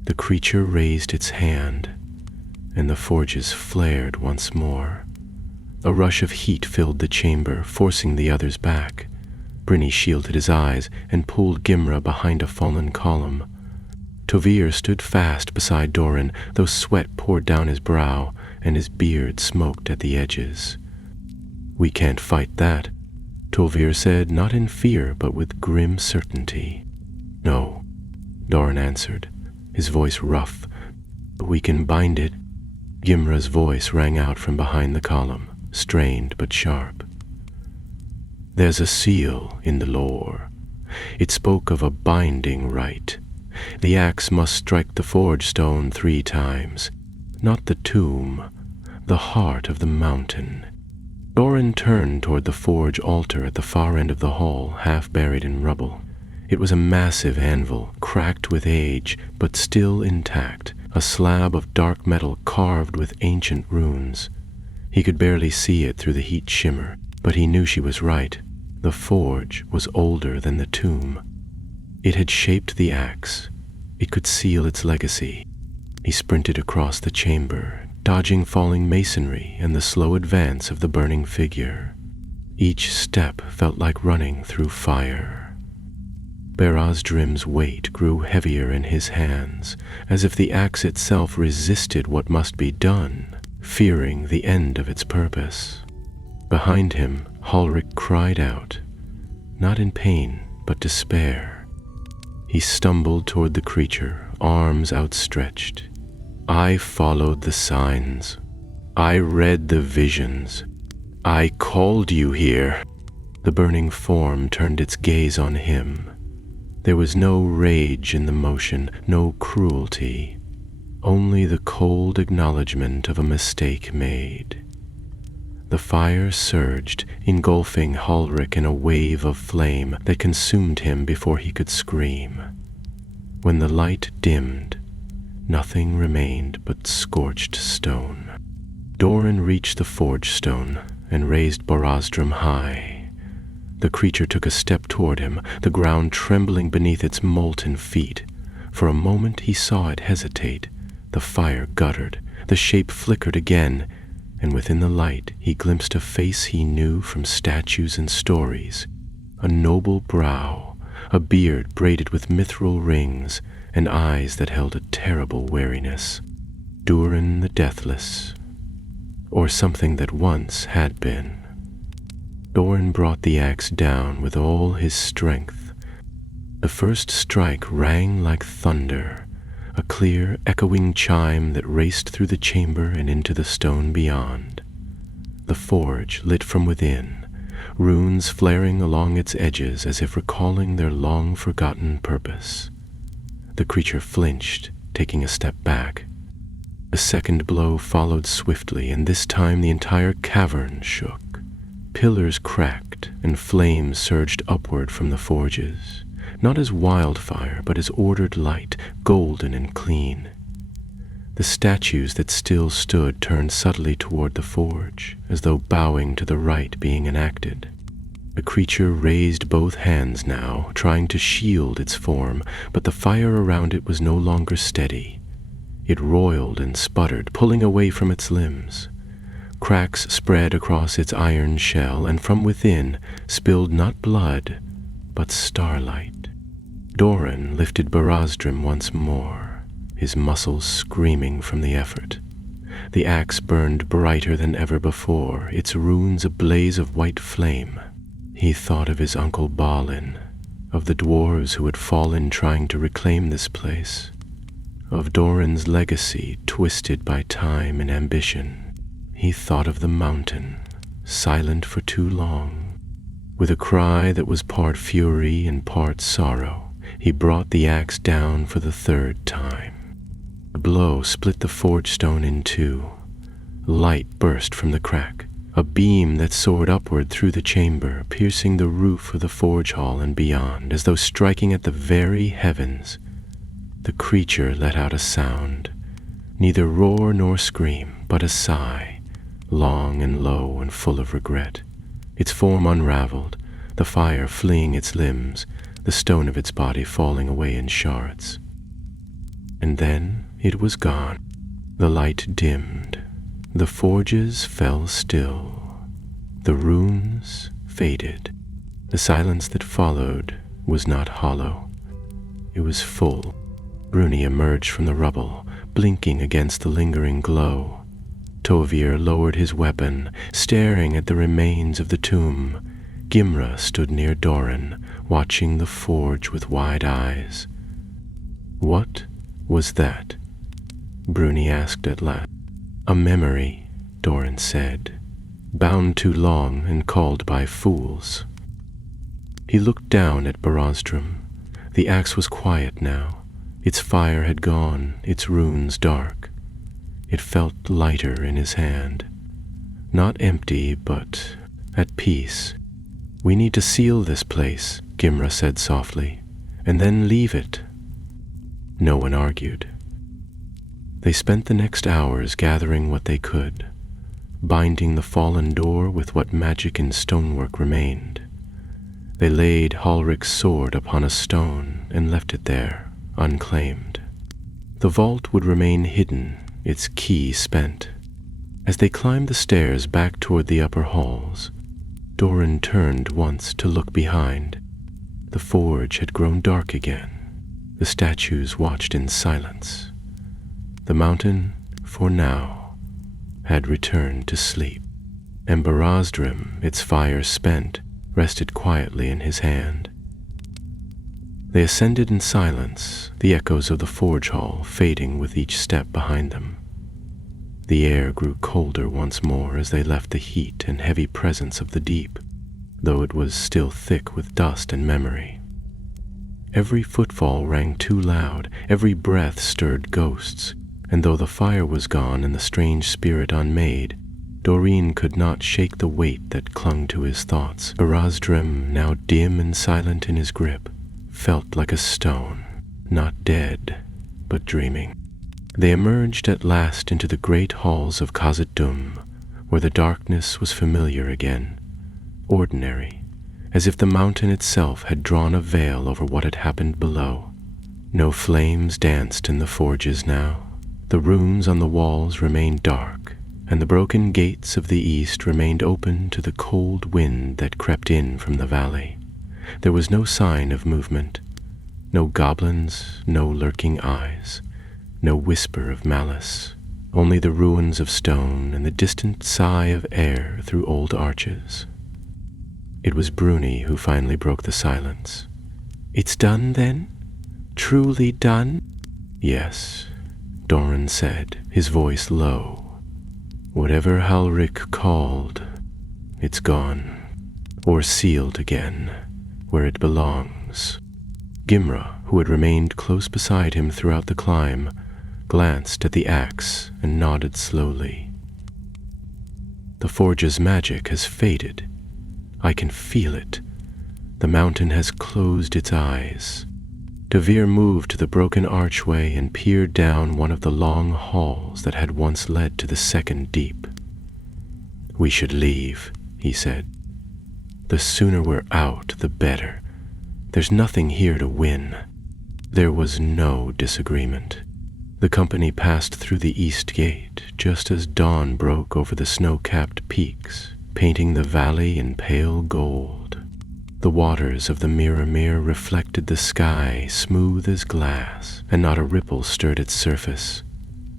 The creature raised its hand, and the forges flared once more. A rush of heat filled the chamber, forcing the others back. Brynny shielded his eyes and pulled Gimra behind a fallen column. Tovir stood fast beside Durin, though sweat poured down his brow and his beard smoked at the edges. "We can't fight that," Tovir said, not in fear but with grim certainty. "No," Durin answered, his voice rough. "We can bind it." Gimra's voice rang out from behind the column, strained but sharp. "There's a seal in the lore. It spoke of a binding rite. The axe must strike the forge stone 3 times, not the tomb, the heart of the mountain." Durin turned toward the forge altar at the far end of the hall, half buried in rubble. It was a massive anvil, cracked with age, but still intact, a slab of dark metal carved with ancient runes. He could barely see it through the heat shimmer, but he knew she was right. The forge was older than the tomb. It had shaped the axe. It could seal its legacy. He sprinted across the chamber, dodging falling masonry and the slow advance of the burning figure. Each step felt like running through fire. Barazdrim's weight grew heavier in his hands, as if the axe itself resisted what must be done, fearing the end of its purpose. Behind him, Halric cried out, not in pain, but despair. He stumbled toward the creature, arms outstretched. "I followed the signs. I read the visions. I called you here." The burning form turned its gaze on him. There was no rage in the motion, no cruelty, only the cold acknowledgement of a mistake made. The fire surged, engulfing Halric in a wave of flame that consumed him before he could scream. When the light dimmed, nothing remained but scorched stone. Durin reached the forge stone and raised Barazdrim high. The creature took a step toward him, the ground trembling beneath its molten feet. For a moment he saw it hesitate. The fire guttered, the shape flickered again, and within the light he glimpsed a face he knew from statues and stories. A noble brow, a beard braided with mithril rings, and eyes that held a terrible wariness. Durin the Deathless, or something that once had been. Durin brought the axe down with all his strength. The first strike rang like thunder, a clear, echoing chime that raced through the chamber and into the stone beyond. The forge lit from within, runes flaring along its edges as if recalling their long-forgotten purpose. The creature flinched, taking a step back. The second blow followed swiftly, and this time the entire cavern shook. Pillars cracked, and flames surged upward from the forges, not as wildfire, but as ordered light, golden and clean. The statues that still stood turned subtly toward the forge, as though bowing to the rite being enacted. The creature raised both hands now, trying to shield its form, but the fire around it was no longer steady. It roiled and sputtered, pulling away from its limbs. Cracks spread across its iron shell, and from within spilled not blood, but starlight. Durin lifted Barazdrim once more, his muscles screaming from the effort. The axe burned brighter than ever before, its runes a blaze of white flame. He thought of his uncle Balin, of the dwarves who had fallen trying to reclaim this place, of Durin's legacy twisted by time and ambition. He thought of the mountain, silent for too long. With a cry that was part fury and part sorrow, he brought the axe down for the third time. A blow split the forge stone in two. Light burst from the crack, a beam that soared upward through the chamber, piercing the roof of the forge hall and beyond, as though striking at the very heavens. The creature let out a sound, neither roar nor scream, but a sigh, long and low and full of regret. Its form unraveled, the fire fleeing its limbs, the stone of its body falling away in shards. And then it was gone. The light dimmed. The forges fell still. The runes faded. The silence that followed was not hollow. It was full. Bruni emerged from the rubble, blinking against the lingering glow. Tovir lowered his weapon, staring at the remains of the tomb. Gimra stood near Durin, watching the forge with wide eyes. What was that? Bruni asked at last. A memory, Durin said, bound too long and called by fools. He looked down at Barazdrim. The axe was quiet now. Its fire had gone, its runes dark. It felt lighter in his hand. Not empty, but at peace. We need to seal this place, Gimra said softly, and then leave it. No one argued. They spent the next hours gathering what they could, binding the fallen door with what magic and stonework remained. They laid Halric's sword upon a stone and left it there, unclaimed. The vault would remain hidden, its key spent. As they climbed the stairs back toward the upper halls, Durin turned once to look behind. The forge had grown dark again. The statues watched in silence. The mountain, for now, had returned to sleep, and Barazdrim, its fire spent, rested quietly in his hand. They ascended in silence, the echoes of the forge hall fading with each step behind them. The air grew colder once more as they left the heat and heavy presence of the deep, though it was still thick with dust and memory. Every footfall rang too loud, every breath stirred ghosts, and though the fire was gone and the strange spirit unmade, Durin could not shake the weight that clung to his thoughts. Barazdrim, now dim and silent in his grip, felt like a stone, not dead, but dreaming. They emerged at last into the great halls of Khazad-dûm, where the darkness was familiar again, ordinary, as if the mountain itself had drawn a veil over what had happened below. No flames danced in the forges now. The runes on the walls remained dark, and the broken gates of the east remained open to the cold wind that crept in from the valley. There was no sign of movement, no goblins, no lurking eyes, no whisper of malice, only the ruins of stone and the distant sigh of air through old arches. It was Bruni who finally broke the silence. "It's done, then? Truly done?" "Yes," Durin said, his voice low. "Whatever Halric called, it's gone, or sealed again, where it belongs." Gimra, who had remained close beside him throughout the climb, glanced at the axe and nodded slowly. "The forge's magic has faded. I can feel it. The mountain has closed its eyes." Tovir moved to the broken archway and peered down one of the long halls that had once led to the second deep. "We should leave," he said. "The sooner we're out, the better. There's nothing here to win." There was no disagreement. The company passed through the east gate just as dawn broke over the snow-capped peaks, painting the valley in pale gold. The waters of the Mirror reflected the sky smooth as glass, and not a ripple stirred its surface.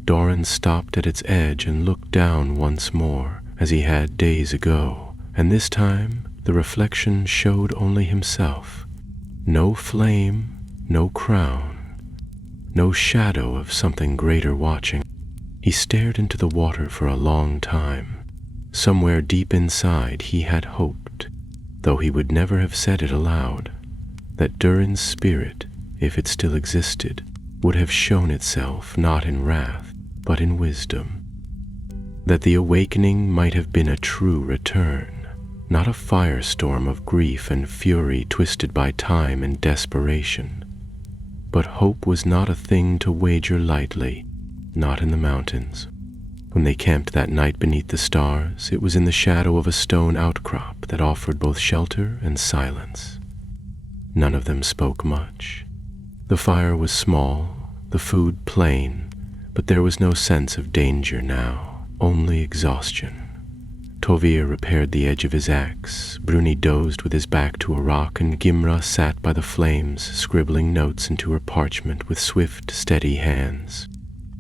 Durin stopped at its edge and looked down once more, as he had days ago, and this time the reflection showed only himself. No flame, no crown, no shadow of something greater watching. He stared into the water for a long time. Somewhere deep inside he had hoped, though he would never have said it aloud, that Durin's spirit, if it still existed, would have shown itself not in wrath, but in wisdom. That the awakening might have been a true return, not a firestorm of grief and fury twisted by time and desperation. But hope was not a thing to wager lightly, not in the mountains. When they camped that night beneath the stars, it was in the shadow of a stone outcrop that offered both shelter and silence. None of them spoke much. The fire was small, the food plain, but there was no sense of danger now, only exhaustion. Tolkien repaired the edge of his axe, Bruni dozed with his back to a rock, and Gimra sat by the flames, scribbling notes into her parchment with swift, steady hands.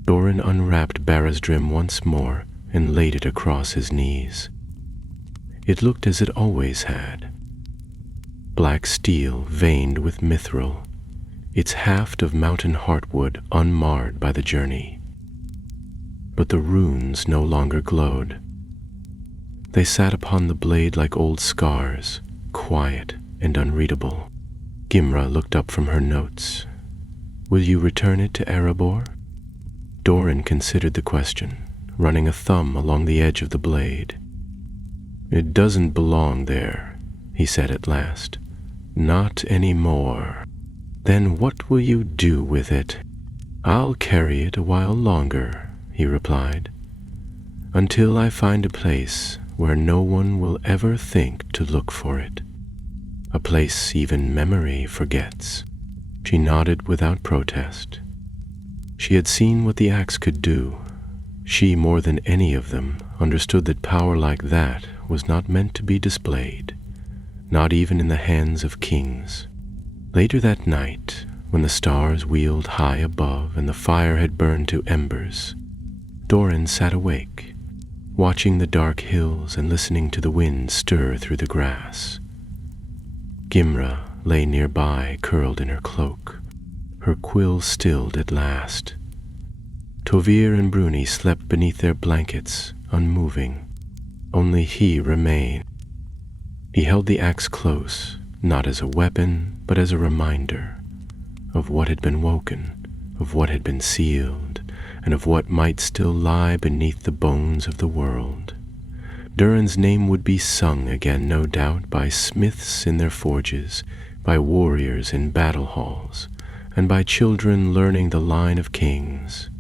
Durin unwrapped Barasdrim once more and laid it across his knees. It looked as it always had. Black steel veined with mithril, its haft of mountain heartwood unmarred by the journey. But the runes no longer glowed. They sat upon the blade like old scars, quiet and unreadable. Gimra looked up from her notes. "Will you return it to Erebor?" Durin considered the question, running a thumb along the edge of the blade. "It doesn't belong there," he said at last. "Not anymore." "Then what will you do with it?" "I'll carry it a while longer," he replied, "until I find a place where no one will ever think to look for it. A place even memory forgets." She nodded without protest. She had seen what the axe could do. She, more than any of them, understood that power like that was not meant to be displayed, not even in the hands of kings. Later that night, when the stars wheeled high above and the fire had burned to embers, Durin sat awake, watching the dark hills and listening to the wind stir through the grass. Gimra lay nearby, curled in her cloak, her quill stilled at last. Tolkien and Bruni slept beneath their blankets, unmoving. Only he remained. He held the axe close, not as a weapon, but as a reminder of what had been woken, of what had been sealed, and of what might still lie beneath the bones of the world. Durin's name would be sung again, no doubt, by smiths in their forges, by warriors in battle halls, and by children learning the line of kings,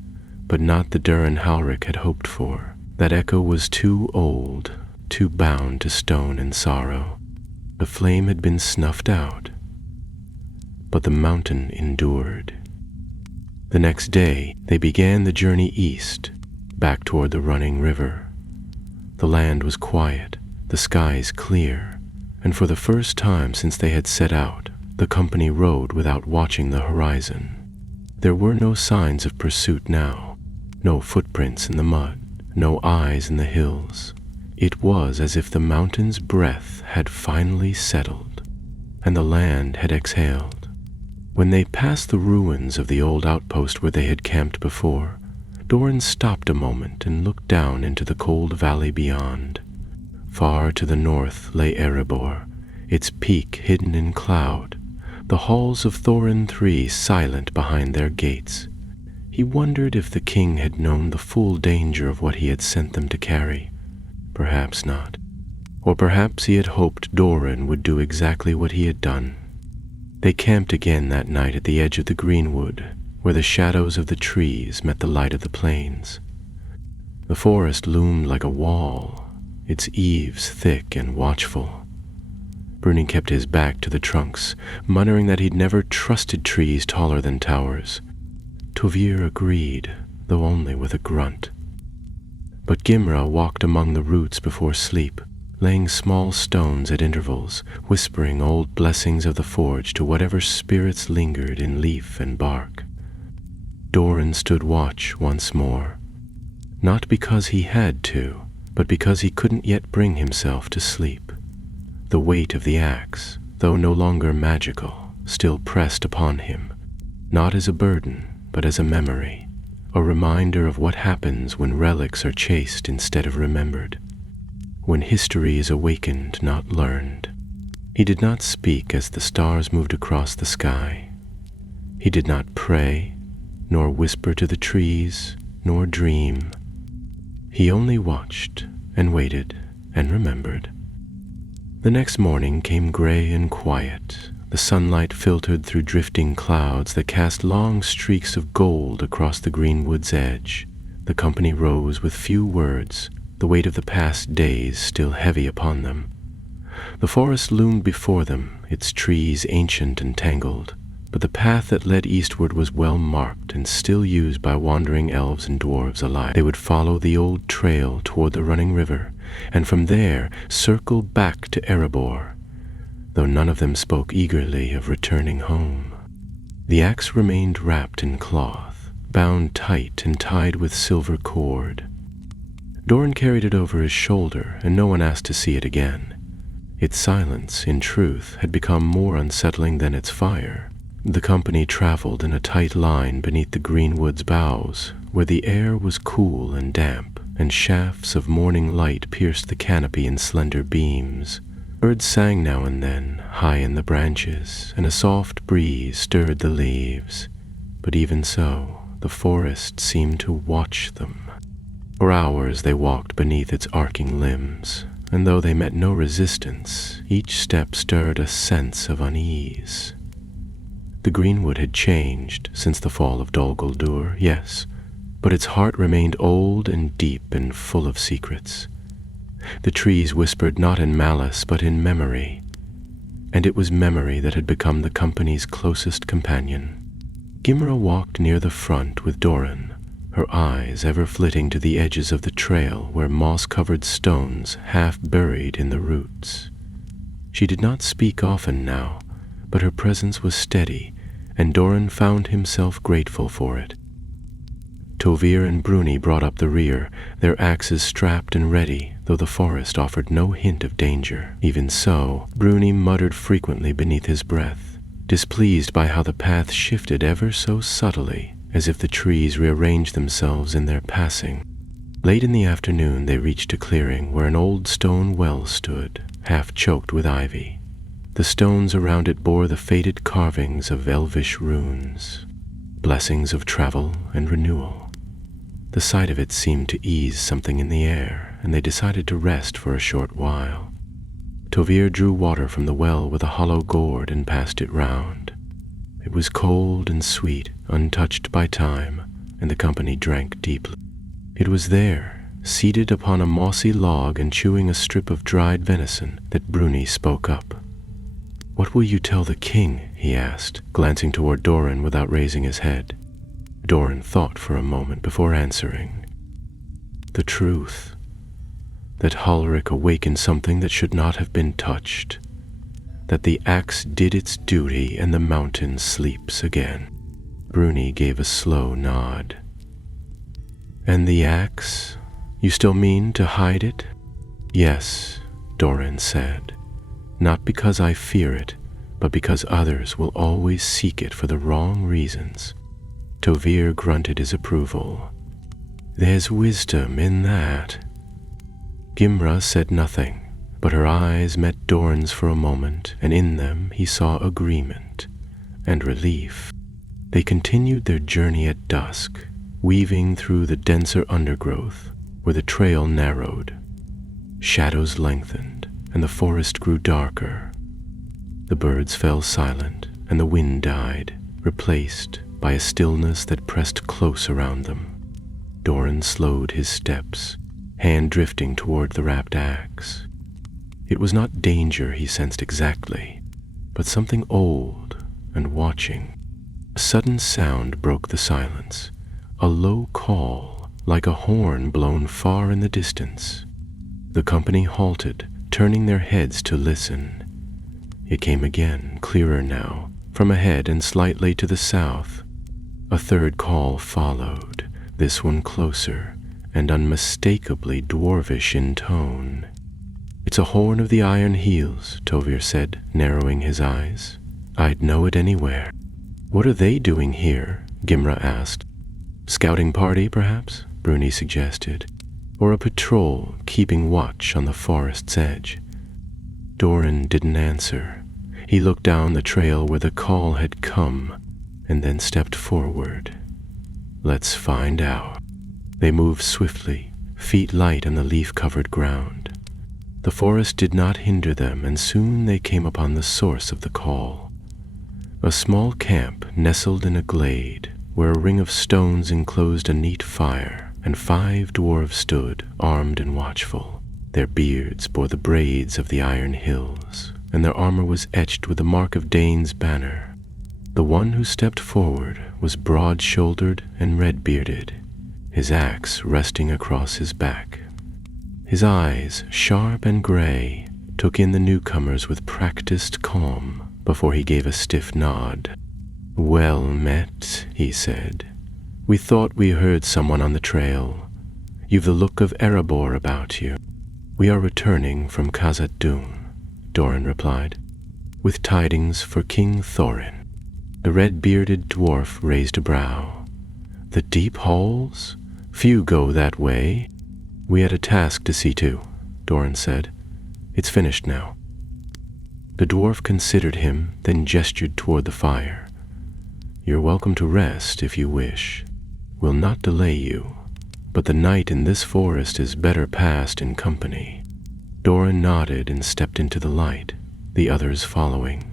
but not the Durin Halric had hoped for. That echo was too old, too bound to stone and sorrow. The flame had been snuffed out, but the mountain endured. The next day, they began the journey east, back toward the running river. The land was quiet, the skies clear, and for the first time since they had set out, the company rode without watching the horizon. There were no signs of pursuit now, no footprints in the mud, no eyes in the hills. It was as if the mountain's breath had finally settled, and the land had exhaled. When they passed the ruins of the old outpost where they had camped before, Durin stopped a moment and looked down into the cold valley beyond. Far to the north lay Erebor, its peak hidden in cloud, the halls of Thorin III silent behind their gates. He wondered if the king had known the full danger of what he had sent them to carry. Perhaps not. Or perhaps he had hoped Durin would do exactly what he had done. They camped again that night at the edge of the greenwood, where the shadows of the trees met the light of the plains. The forest loomed like a wall, its eaves thick and watchful. Bruni kept his back to the trunks, muttering that he'd never trusted trees taller than towers. Tolkien agreed, though only with a grunt. But Gimra walked among the roots before sleep, laying small stones at intervals, whispering old blessings of the forge to whatever spirits lingered in leaf and bark. Durin stood watch once more, not because he had to, but because he couldn't yet bring himself to sleep. The weight of the axe, though no longer magical, still pressed upon him, not as a burden, but as a memory, a reminder of what happens when relics are chased instead of remembered, when history is awakened, not learned. He did not speak as the stars moved across the sky. He did not pray, nor whisper to the trees, nor dream. He only watched and waited and remembered. The next morning came gray and quiet. The sunlight filtered through drifting clouds that cast long streaks of gold across the greenwood's edge. The company rose with few words, the weight of the past days still heavy upon them. The forest loomed before them, its trees ancient and tangled, but the path that led eastward was well marked and still used by wandering elves and dwarves alike. They would follow the old trail toward the running river, and from there circle back to Erebor, though none of them spoke eagerly of returning home. The axe remained wrapped in cloth, bound tight and tied with silver cord. Durin carried it over his shoulder, and no one asked to see it again. Its silence, in truth, had become more unsettling than its fire. The company traveled in a tight line beneath the greenwood's boughs, where the air was cool and damp, and shafts of morning light pierced the canopy in slender beams. Birds sang now and then, high in the branches, and a soft breeze stirred the leaves. But even so, the forest seemed to watch them. For hours they walked beneath its arcing limbs, and though they met no resistance, each step stirred a sense of unease. The greenwood had changed since the fall of Dol Guldur, yes, but its heart remained old and deep and full of secrets. The trees whispered not in malice but in memory, and it was memory that had become the company's closest companion. Gimra walked near the front with Durin, her eyes ever flitting to the edges of the trail where moss-covered stones half buried in the roots. She did not speak often now, but her presence was steady, and Durin found himself grateful for it. Tovir and Bruni brought up the rear, their axes strapped and ready, though the forest offered no hint of danger. Even so, Bruni muttered frequently beneath his breath, displeased by how the path shifted ever so subtly, as if the trees rearranged themselves in their passing. Late in the afternoon they reached a clearing where an old stone well stood, half choked with ivy. The stones around it bore the faded carvings of elvish runes, blessings of travel and renewal. The sight of it seemed to ease something in the air, and they decided to rest for a short while. Tovir drew water from the well with a hollow gourd and passed it round. It was cold and sweet, untouched by time, and the company drank deeply. It was there, seated upon a mossy log and chewing a strip of dried venison, that Bruni spoke up. "What will you tell the king?" he asked, glancing toward Durin without raising his head. Durin thought for a moment before answering. "The truth. That Halric awakened something that should not have been touched. That the axe did its duty and the mountain sleeps again." Bruni gave a slow nod. "And the axe? You still mean to hide it?" "Yes," Durin said. "Not because I fear it, but because others will always seek it for the wrong reasons." Tovir grunted his approval. "There's wisdom in that." Gimra said nothing, but her eyes met Durin's for a moment, and in them he saw agreement and relief. They continued their journey at dusk, weaving through the denser undergrowth where the trail narrowed. Shadows lengthened, and the forest grew darker. The birds fell silent, and the wind died, replaced by a stillness that pressed close around them. Durin slowed his steps, hand drifting toward the wrapped axe. It was not danger he sensed exactly, but something old and watching. A sudden sound broke the silence, a low call like a horn blown far in the distance. The company halted, turning their heads to listen. It came again, clearer now, from ahead and slightly to the south. A third call followed, this one closer and unmistakably dwarvish in tone. "It's a horn of the Iron Heels," Tovir said, narrowing his eyes. "I'd know it anywhere." "What are they doing here?" Gimra asked. "Scouting party, perhaps?" Bruni suggested. "Or a patrol keeping watch on the forest's edge?" Durin didn't answer. He looked down the trail where the call had come and then stepped forward. "Let's find out." They moved swiftly, feet light on the leaf-covered ground. The forest did not hinder them, and soon they came upon the source of the call. A small camp nestled in a glade, where a ring of stones enclosed a neat fire, and 5 dwarves stood, armed and watchful. Their beards bore the braids of the Iron Hills, and their armor was etched with the mark of Dane's banner. The one who stepped forward was broad-shouldered and red-bearded, his axe resting across his back. His eyes, sharp and gray, took in the newcomers with practiced calm before he gave a stiff nod. "Well met," he said. "We thought we heard someone on the trail. You've the look of Erebor about you." "We are returning from Khazad-dûm," Durin replied, "with tidings for King Thorin." The red-bearded dwarf raised a brow. "The deep halls? Few go that way." "We had a task to see to," Durin said. "It's finished now." The dwarf considered him, then gestured toward the fire. "You're welcome to rest if you wish. We'll not delay you, but the night in this forest is better passed in company." Durin nodded and stepped into the light, the others following.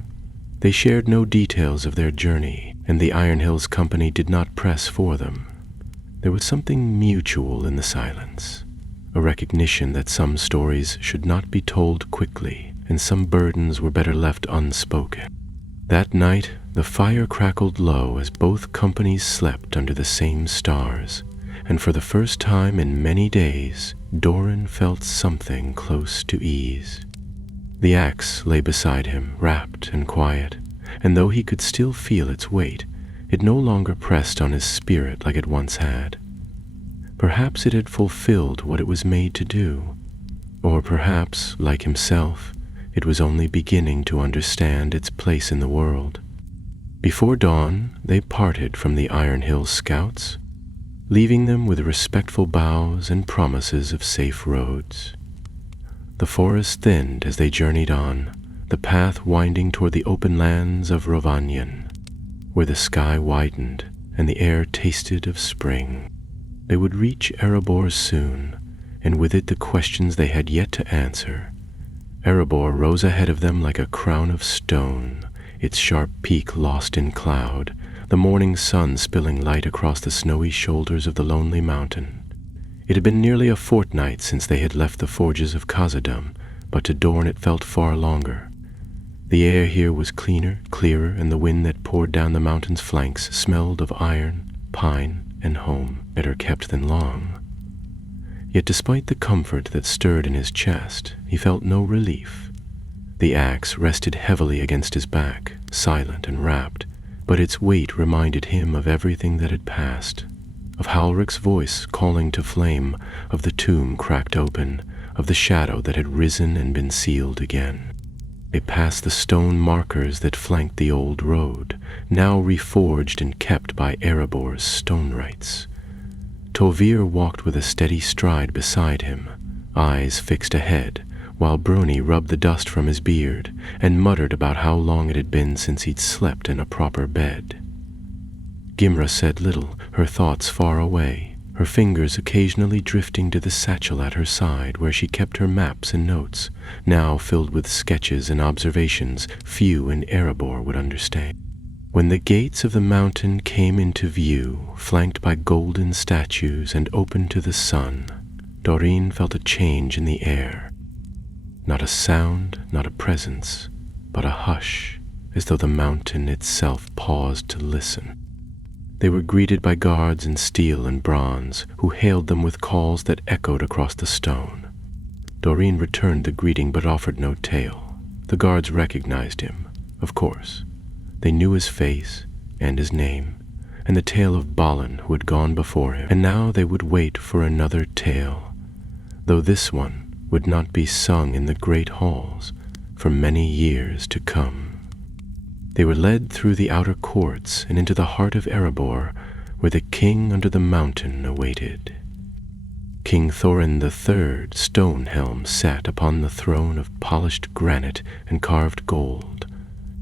They shared no details of their journey, and the Iron Hills company did not press for them. There was something mutual in the silence, a recognition that some stories should not be told quickly, and some burdens were better left unspoken. That night, the fire crackled low as both companies slept under the same stars, and for the first time in many days, Durin felt something close to ease. The axe lay beside him, wrapped and quiet, and though he could still feel its weight, it no longer pressed on his spirit like it once had. Perhaps it had fulfilled what it was made to do, or perhaps, like himself, it was only beginning to understand its place in the world. Before dawn, they parted from the Iron Hills scouts, leaving them with respectful bows and promises of safe roads. The forest thinned as they journeyed on, the path winding toward the open lands of Rovanien, where the sky widened and the air tasted of spring. They would reach Erebor soon, and with it the questions they had yet to answer. Erebor rose ahead of them like a crown of stone, its sharp peak lost in cloud, the morning sun spilling light across the snowy shoulders of the lonely mountain. It had been nearly a fortnight since they had left the forges of Khazad-dûm, but to Dorn it felt far longer. The air here was cleaner, clearer, and the wind that poured down the mountain's flanks smelled of iron, pine, and home, better kept than long. Yet despite the comfort that stirred in his chest, he felt no relief. The axe rested heavily against his back, silent and wrapped, but its weight reminded him of everything that had passed, of Halric's voice calling to flame, of the tomb cracked open, of the shadow that had risen and been sealed again. They passed the stone markers that flanked the old road, now reforged and kept by Erebor's stone rites. Tovir walked with a steady stride beside him, eyes fixed ahead, while Bruni rubbed the dust from his beard and muttered about how long it had been since he'd slept in a proper bed. Gimra said little, her thoughts far away, her fingers occasionally drifting to the satchel at her side where she kept her maps and notes, now filled with sketches and observations few in Erebor would understand. When the gates of the mountain came into view, flanked by golden statues and open to the sun, Durin felt a change in the air. Not a sound, not a presence, but a hush, as though the mountain itself paused to listen. They were greeted by guards in steel and bronze, who hailed them with calls that echoed across the stone. Durin returned the greeting but offered no tale. The guards recognized him, of course. They knew his face and his name, and the tale of Balin who had gone before him, and now they would wait for another tale, though this one would not be sung in the great halls for many years to come. They were led through the outer courts and into the heart of Erebor, where the king under the mountain awaited. King Thorin III Stonehelm sat upon the throne of polished granite and carved gold,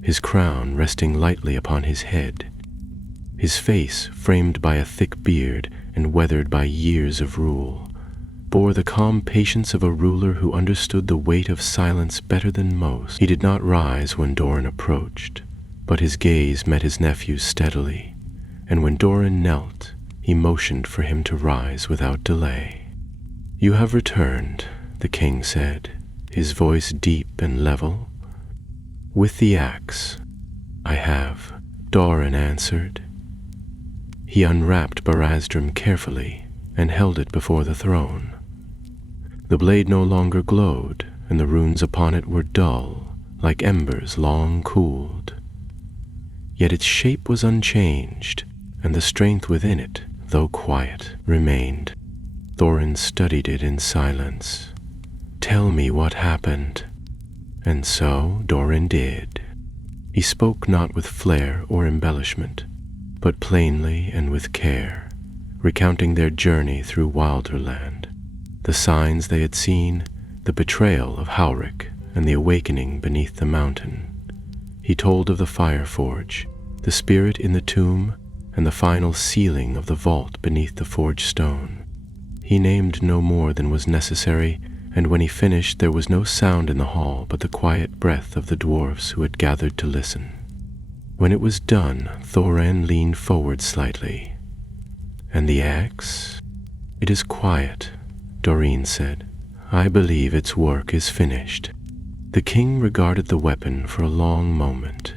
his crown resting lightly upon his head. His face, framed by a thick beard and weathered by years of rule, bore the calm patience of a ruler who understood the weight of silence better than most. He did not rise when Durin approached, but his gaze met his nephew's steadily, and when Durin knelt, he motioned for him to rise without delay. "You have returned," the king said, his voice deep and level. "With the axe." "I have," Durin answered. He unwrapped Barazdrim carefully and held it before the throne. The blade no longer glowed, and the runes upon it were dull, like embers long cooled. Yet its shape was unchanged, and the strength within it, though quiet, remained. Thorin studied it in silence. "Tell me what happened." And so Durin did. He spoke not with flair or embellishment, but plainly and with care, recounting their journey through Wilderland, the signs they had seen, the betrayal of Howrick, and the awakening beneath the mountain. He told of the fire forge, the spirit in the tomb, and the final sealing of the vault beneath the forged stone. He named no more than was necessary, and when he finished there was no sound in the hall but the quiet breath of the dwarfs who had gathered to listen. When it was done, Thorin leaned forward slightly. "And the axe?" "It is quiet," Durin said. "I believe its work is finished." The king regarded the weapon for a long moment,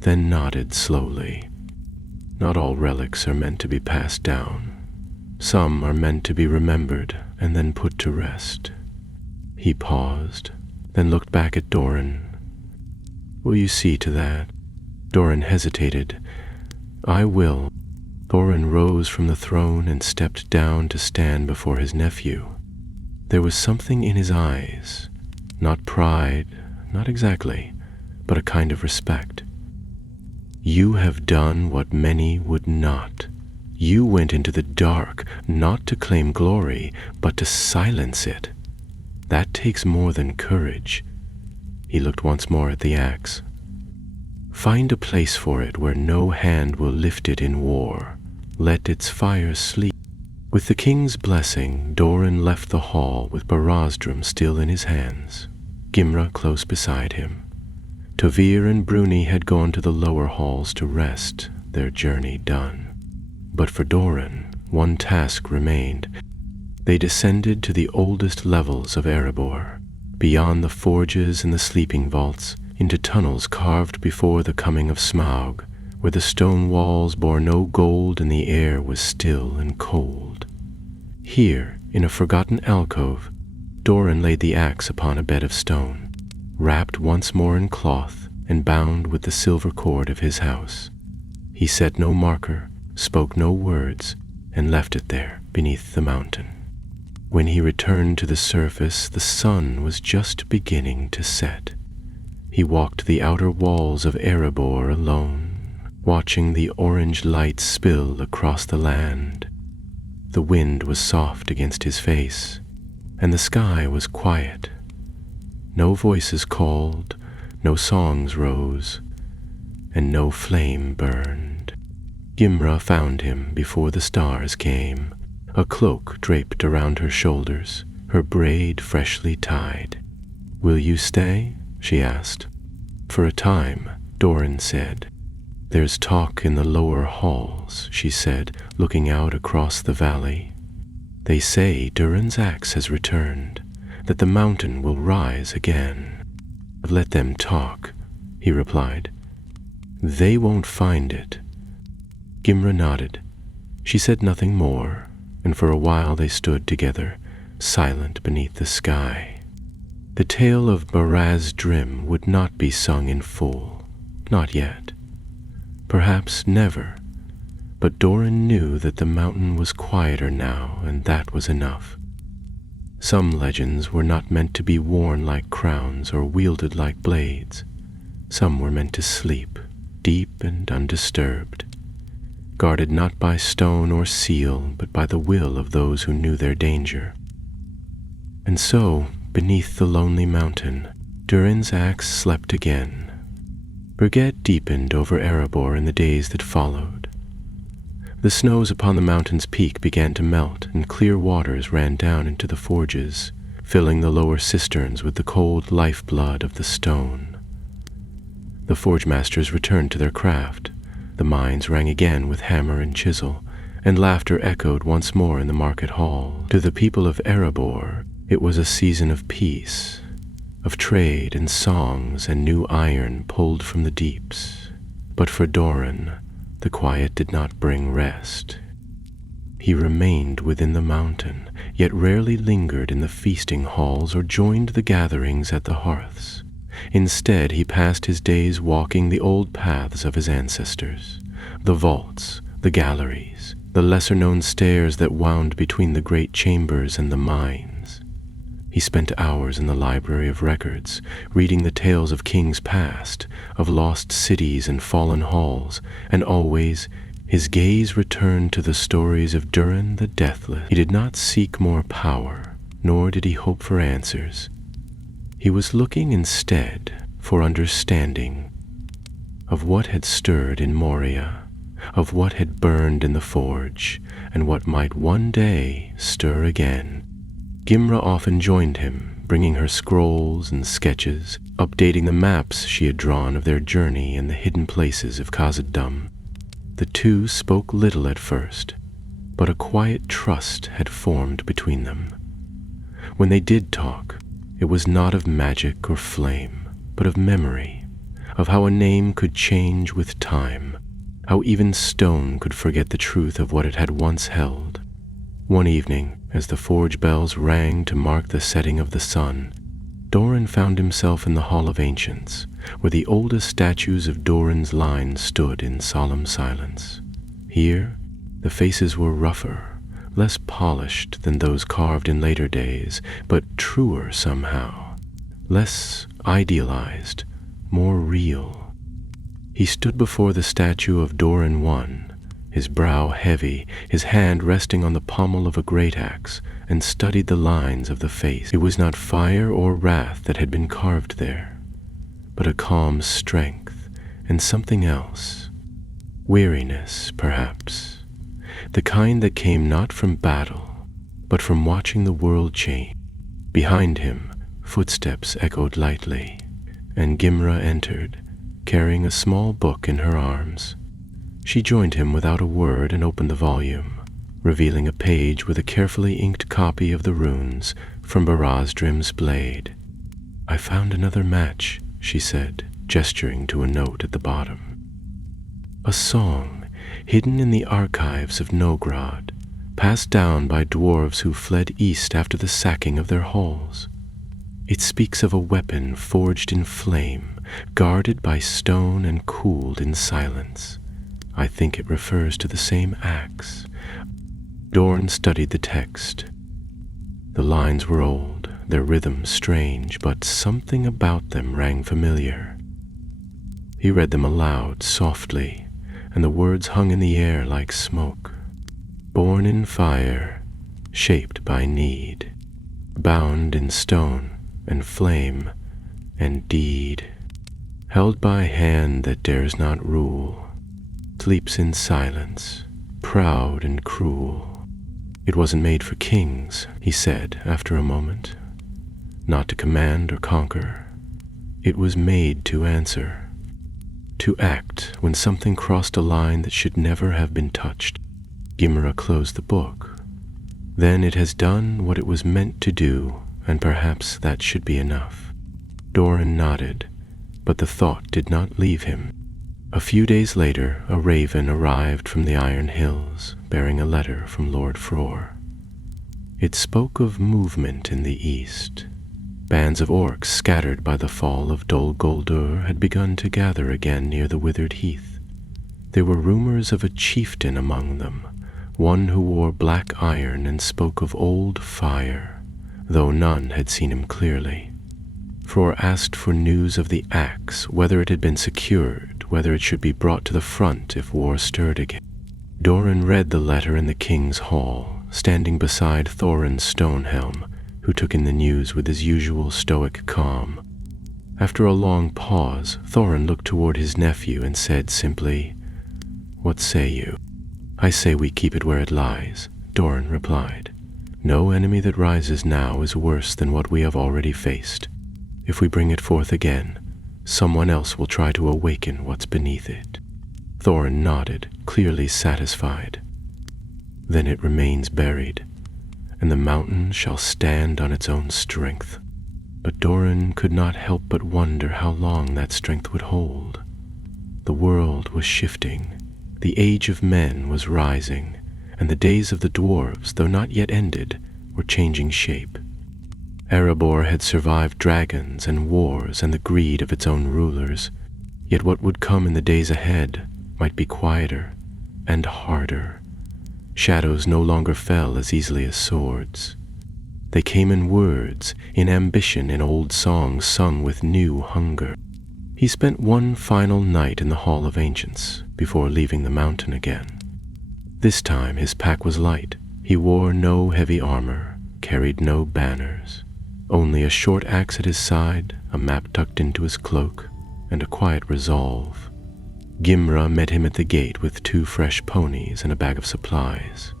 then nodded slowly. "Not all relics are meant to be passed down. Some are meant to be remembered and then put to rest." He paused, then looked back at Durin. "Will you see to that?" Durin hesitated. "I will." Thorin rose from the throne and stepped down to stand before his nephew. There was something in his eyes, not pride, not exactly, but a kind of respect. "You have done what many would not. You went into the dark, not to claim glory, but to silence it. That takes more than courage." He looked once more at the axe. "Find a place for it where no hand will lift it in war. Let its fire sleep." With the king's blessing, Durin left the hall with Barazdrim still in his hands, Gimra close beside him. Tovir and Bruni had gone to the lower halls to rest, their journey done. But for Durin, one task remained. They descended to the oldest levels of Erebor, beyond the forges and the sleeping vaults, into tunnels carved before the coming of Smaug, where the stone walls bore no gold and the air was still and cold. Here, in a forgotten alcove, Durin laid the axe upon a bed of stone, wrapped once more in cloth and bound with the silver cord of his house. He set no marker, spoke no words, and left it there beneath the mountain. When he returned to the surface, the sun was just beginning to set. He walked the outer walls of Erebor alone, watching the orange light spill across the land. The wind was soft against his face, and the sky was quiet. No voices called, no songs rose, and no flame burned. Gimra found him before the stars came, a cloak draped around her shoulders, her braid freshly tied. "Will you stay?" she asked. "For a time," Durin said. "There's talk in the lower halls," she said, looking out across the valley. "They say Durin's axe has returned, that the mountain will rise again." "Let them talk," he replied. "They won't find it." Gimra nodded. She said nothing more, and for a while they stood together, silent beneath the sky. The tale of Drim would not be sung in full, not yet, perhaps never, but Durin knew that the mountain was quieter now, and that was enough. Some legends were not meant to be worn like crowns or wielded like blades. Some were meant to sleep, deep and undisturbed, guarded not by stone or seal, but by the will of those who knew their danger. And so, beneath the lonely mountain, Durin's axe slept again. Regret deepened over Erebor in the days that followed. The snows upon the mountain's peak began to melt, and clear waters ran down into the forges, filling the lower cisterns with the cold lifeblood of the stone. The forge-masters returned to their craft. The mines rang again with hammer and chisel, and laughter echoed once more in the market hall. To the people of Erebor, it was a season of peace, of trade and songs and new iron pulled from the deeps. But for Durin, the quiet did not bring rest. He remained within the mountain, yet rarely lingered in the feasting halls or joined the gatherings at the hearths. Instead, he passed his days walking the old paths of his ancestors, the vaults, the galleries, the lesser-known stairs that wound between the great chambers and the mines. He spent hours in the library of records, reading the tales of kings past, of lost cities and fallen halls, and always his gaze returned to the stories of Durin the Deathless. He did not seek more power, nor did he hope for answers. He was looking instead for understanding of what had stirred in Moria, of what had burned in the forge, and what might one day stir again. Gimra often joined him, bringing her scrolls and sketches, updating the maps she had drawn of their journey in the hidden places of Khazad-dûm. The two spoke little at first, but a quiet trust had formed between them. When they did talk, it was not of magic or flame, but of memory, of how a name could change with time, how even stone could forget the truth of what it had once held. One evening, as the forge bells rang to mark the setting of the sun, Durin found himself in the Hall of Ancients, where the oldest statues of Durin's line stood in solemn silence. Here, the faces were rougher, less polished than those carved in later days, but truer somehow, less idealized, more real. He stood before the statue of Durin I, his brow heavy, his hand resting on the pommel of a great axe, and studied the lines of the face. It was not fire or wrath that had been carved there, but a calm strength and something else. Weariness, perhaps, the kind that came not from battle, but from watching the world change. Behind him, footsteps echoed lightly, and Gimra entered, carrying a small book in her arms. She joined him without a word and opened the volume, revealing a page with a carefully inked copy of the runes from Drim's blade. "I found another match," she said, gesturing to a note at the bottom. A song, hidden in the archives of Nogrod, passed down by dwarves who fled east after the sacking of their halls. It speaks of a weapon forged in flame, guarded by stone and cooled in silence. I think it refers to the same axe. Durin studied the text. The lines were old, their rhythm strange, but something about them rang familiar. He read them aloud, softly, and the words hung in the air like smoke. Born in fire, shaped by need, bound in stone and flame and deed, held by hand that dares not rule, sleeps in silence, proud and cruel. It wasn't made for kings, he said after a moment, not to command or conquer. It was made to answer, to act when something crossed a line that should never have been touched. Gimra closed the book. Then it has done what it was meant to do, and perhaps that should be enough. Durin nodded, but the thought did not leave him. A few days later, a raven arrived from the Iron Hills, bearing a letter from Lord Frore. It spoke of movement in the east. Bands of orcs scattered by the fall of Dol Guldur had begun to gather again near the withered heath. There were rumors of a chieftain among them, one who wore black iron and spoke of old fire, though none had seen him clearly. Fror asked for news of the axe, whether it had been secured, whether it should be brought to the front if war stirred again. Durin read the letter in the king's hall, standing beside Thorin's stone helm, who took in the news with his usual stoic calm. After a long pause, Thorin looked toward his nephew and said simply, "What say you?" "I say we keep it where it lies," Durin replied. "No enemy that rises now is worse than what we have already faced. If we bring it forth again, someone else will try to awaken what's beneath it." Thorin nodded, clearly satisfied. "Then it remains buried, and the mountain shall stand on its own strength." But Durin could not help but wonder how long that strength would hold. The world was shifting. The age of men was rising, and the days of the dwarves, though not yet ended, were changing shape. Erebor had survived dragons and wars and the greed of its own rulers, yet what would come in the days ahead might be quieter and harder. Shadows no longer fell as easily as swords. They came in words, in ambition, in old songs sung with new hunger. He spent one final night in the Hall of Ancients before leaving the mountain again. This time his pack was light. He wore no heavy armor, carried no banners, only a short axe at his side, a map tucked into his cloak, and a quiet resolve. Gimra met him at the gate with 2 fresh ponies and a bag of supplies.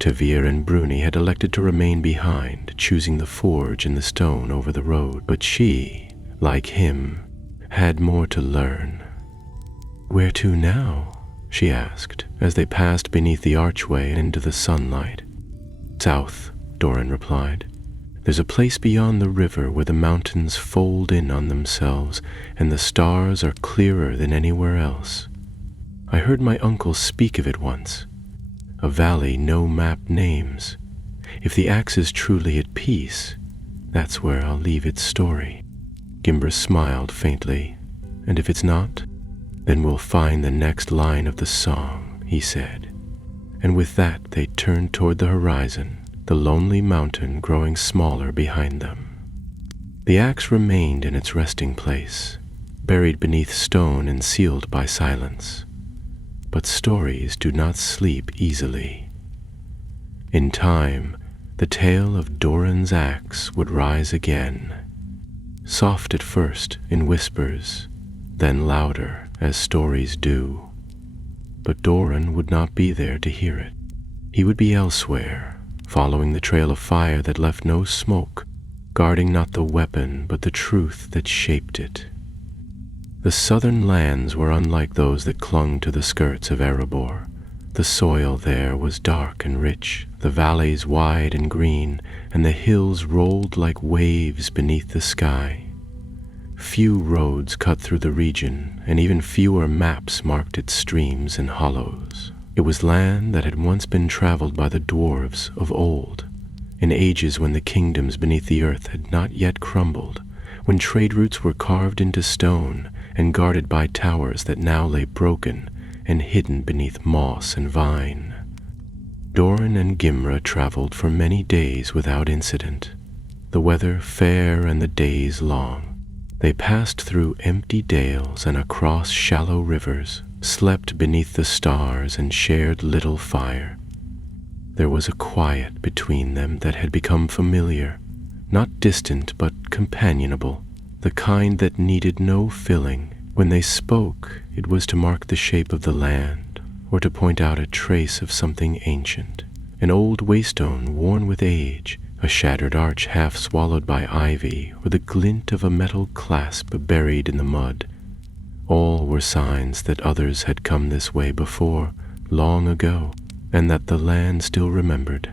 Tavir and Bruni had elected to remain behind, choosing the forge and the stone over the road, but she, like him, had more to learn. "Where to now?" she asked, as they passed beneath the archway and into the sunlight. "South," Durin replied. "There's a place beyond the river where the mountains fold in on themselves, and the stars are clearer than anywhere else. I heard my uncle speak of it once. A valley no map names. If the axe is truly at peace, that's where I'll leave its story." Gimbra smiled faintly. "And if it's not, then we'll find the next line of the song," he said. And with that they turned toward the horizon, the lonely mountain growing smaller behind them. The axe remained in its resting place, buried beneath stone and sealed by silence. But stories do not sleep easily. In time, the tale of Durin's axe would rise again, soft at first in whispers, then louder as stories do. But Durin would not be there to hear it. He would be elsewhere, following the trail of fire that left no smoke, guarding not the weapon but the truth that shaped it. The southern lands were unlike those that clung to the skirts of Erebor. The soil there was dark and rich, the valleys wide and green, and the hills rolled like waves beneath the sky. Few roads cut through the region, and even fewer maps marked its streams and hollows. It was land that had once been traveled by the dwarves of old, in ages when the kingdoms beneath the earth had not yet crumbled, when trade routes were carved into stone and guarded by towers that now lay broken and hidden beneath moss and vine. Durin and Gimra traveled for many days without incident, the weather fair and the days long. They passed through empty dales and across shallow rivers, slept beneath the stars and shared little fire. There was a quiet between them that had become familiar, not distant but companionable, the kind that needed no filling. When they spoke, it was to mark the shape of the land, or to point out a trace of something ancient, an old waystone worn with age, a shattered arch half swallowed by ivy, or the glint of a metal clasp buried in the mud. All were signs that others had come this way before, long ago, and that the land still remembered.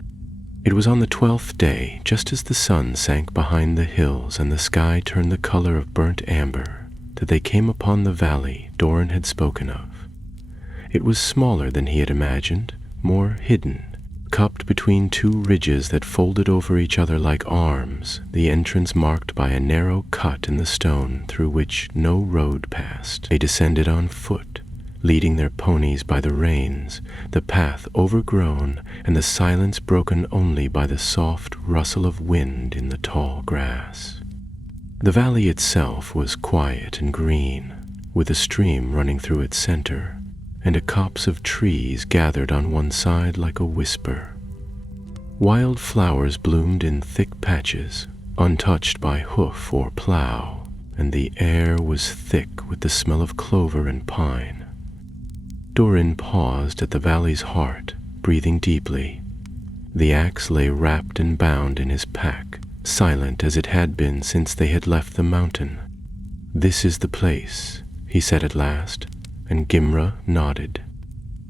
It was on the 12th day, just as the sun sank behind the hills and the sky turned the color of burnt amber, that they came upon the valley Durin had spoken of. It was smaller than he had imagined, more hidden, cupped between two ridges that folded over each other like arms, the entrance marked by a narrow cut in the stone through which no road passed. They descended on foot, leading their ponies by the reins, the path overgrown and the silence broken only by the soft rustle of wind in the tall grass. The valley itself was quiet and green, with a stream running through its center, and a copse of trees gathered on one side like a whisper. Wild flowers bloomed in thick patches, untouched by hoof or plow, and the air was thick with the smell of clover and pine. Durin paused at the valley's heart, breathing deeply. The axe lay wrapped and bound in his pack, silent as it had been since they had left the mountain. "This is the place," he said at last, and Gimra nodded.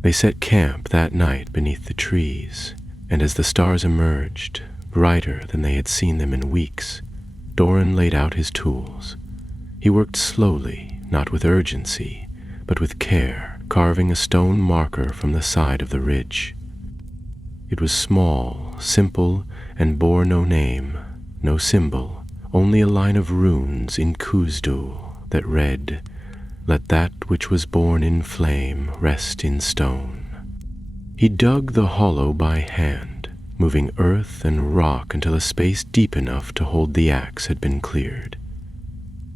They set camp that night beneath the trees, and as the stars emerged, brighter than they had seen them in weeks, Durin laid out his tools. He worked slowly, not with urgency, but with care, carving a stone marker from the side of the ridge. It was small, simple, and bore no name, no symbol, only a line of runes in Kuzdul that read, "Let that which was born in flame rest in stone." He dug the hollow by hand, moving earth and rock until a space deep enough to hold the axe had been cleared.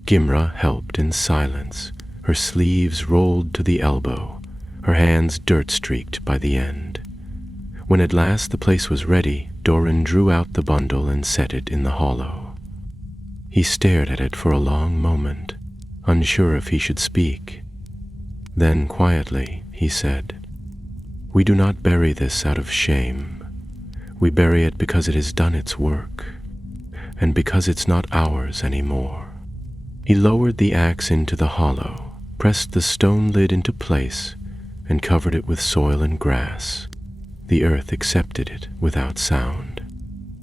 Gimra helped in silence, her sleeves rolled to the elbow, her hands dirt-streaked by the end. When at last the place was ready, Durin drew out the bundle and set it in the hollow. He stared at it for a long moment, unsure if he should speak. Then quietly he said, "We do not bury this out of shame. We bury it because it has done its work, and because it's not ours anymore." He lowered the axe into the hollow, pressed the stone lid into place, and covered it with soil and grass. The earth accepted it without sound.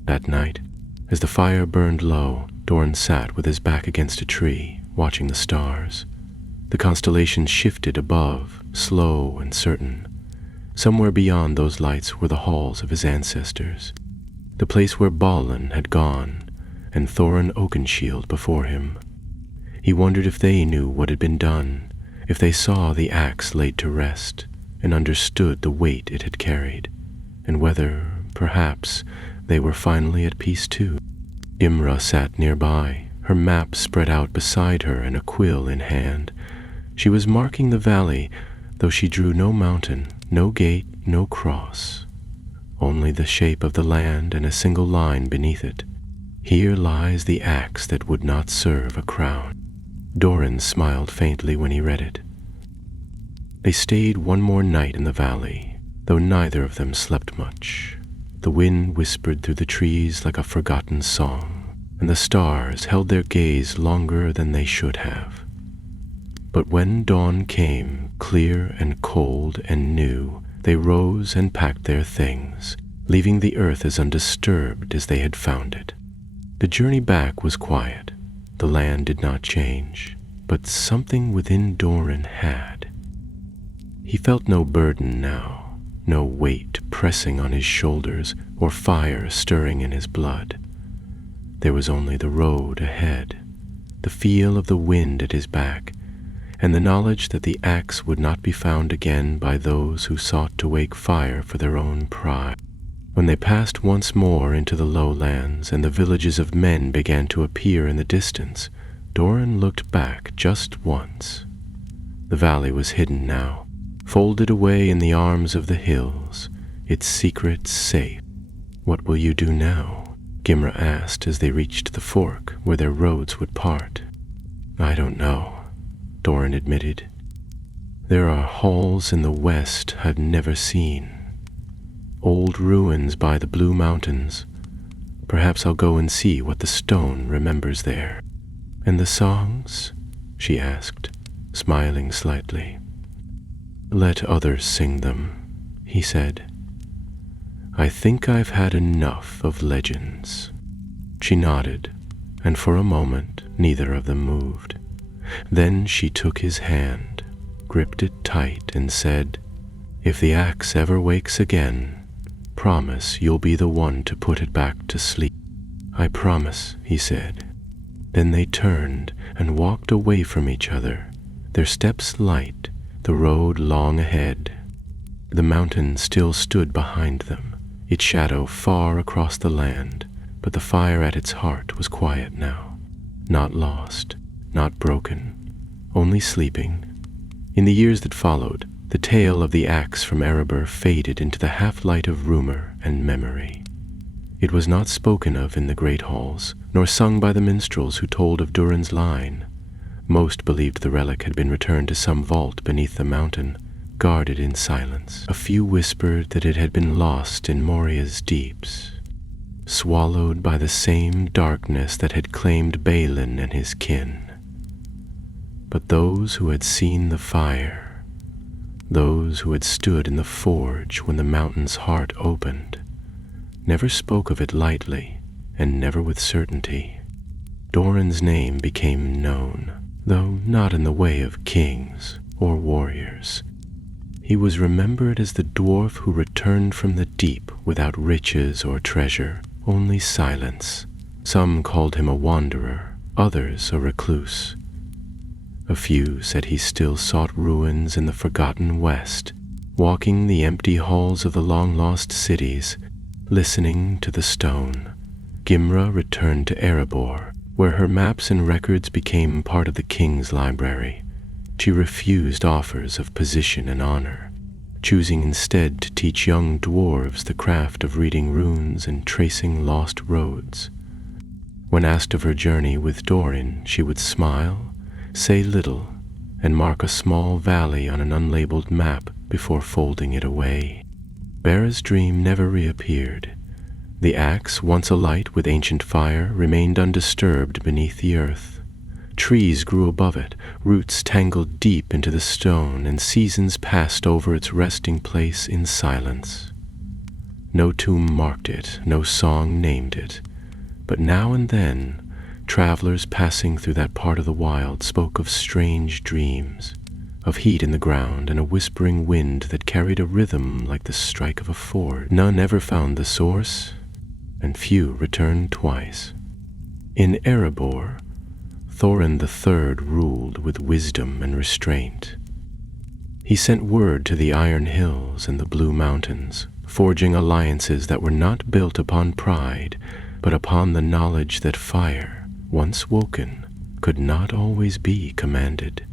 That night, as the fire burned low, Durin sat with his back against a tree, watching the stars. The constellations shifted above, slow and certain. Somewhere beyond those lights were the halls of his ancestors, the place where Balin had gone, and Thorin Oakenshield before him. He wondered if they knew what had been done, if they saw the axe laid to rest, and understood the weight it had carried, and whether, perhaps, they were finally at peace too. Gimra sat nearby, her map spread out beside her and a quill in hand. She was marking the valley, though she drew no mountain, no gate, no cross. Only the shape of the land and a single line beneath it. "Here lies the axe that would not serve a crown." Durin smiled faintly when he read it. They stayed one more night in the valley, though neither of them slept much. The wind whispered through the trees like a forgotten song, and the stars held their gaze longer than they should have. But when dawn came, clear and cold and new, they rose and packed their things, leaving the earth as undisturbed as they had found it. The journey back was quiet. The land did not change, but something within Durin had. He felt no burden now, no weight pressing on his shoulders or fire stirring in his blood. There was only the road ahead, the feel of the wind at his back, and the knowledge that the axe would not be found again by those who sought to wake fire for their own pride. When they passed once more into the lowlands and the villages of men began to appear in the distance, Durin looked back just once. The valley was hidden now, folded away in the arms of the hills, its secrets safe. "What will you do now?" Gimra asked as they reached the fork where their roads would part. "I don't know," Durin admitted. "There are halls in the west I've never seen. Old ruins by the Blue Mountains. Perhaps I'll go and see what the stone remembers there." "And the songs?" she asked, smiling slightly. "Let others sing them," he said. "I think I've had enough of legends." She nodded, and for a moment neither of them moved. Then she took his hand, gripped it tight, and said, "If the axe ever wakes again, promise you'll be the one to put it back to sleep." "I promise," he said. Then they turned and walked away from each other, their steps light, the road long ahead. The mountain still stood behind them, its shadow far across the land, but the fire at its heart was quiet now, not lost, not broken, only sleeping. In the years that followed, the tale of the axe from Erebor faded into the half-light of rumor and memory. It was not spoken of in the great halls, nor sung by the minstrels who told of Durin's line. Most believed the relic had been returned to some vault beneath the mountain, guarded in silence. A few whispered that it had been lost in Moria's deeps, swallowed by the same darkness that had claimed Balin and his kin. But those who had seen the fire, those who had stood in the forge when the mountain's heart opened, never spoke of it lightly and never with certainty. Durin's name became known, though not in the way of kings or warriors. He was remembered as the dwarf who returned from the deep without riches or treasure, only silence. Some called him a wanderer, others a recluse. A few said he still sought ruins in the forgotten west, walking the empty halls of the long-lost cities, listening to the stone. Gimra returned to Erebor, where her maps and records became part of the king's library. She refused offers of position and honor, choosing instead to teach young dwarves the craft of reading runes and tracing lost roads. When asked of her journey with Durin, she would smile, say little, and mark a small valley on an unlabeled map before folding it away. Bera's dream never reappeared. The axe, once alight with ancient fire, remained undisturbed beneath the earth. Trees grew above it, roots tangled deep into the stone, and seasons passed over its resting place in silence. No tomb marked it, no song named it, but now and then, travelers passing through that part of the wild spoke of strange dreams, of heat in the ground and a whispering wind that carried a rhythm like the strike of a forge. None ever found the source, and few returned twice. In Erebor, Thorin III ruled with wisdom and restraint. He sent word to the Iron Hills and the Blue Mountains, forging alliances that were not built upon pride, but upon the knowledge that fire, once woken, could not always be commanded.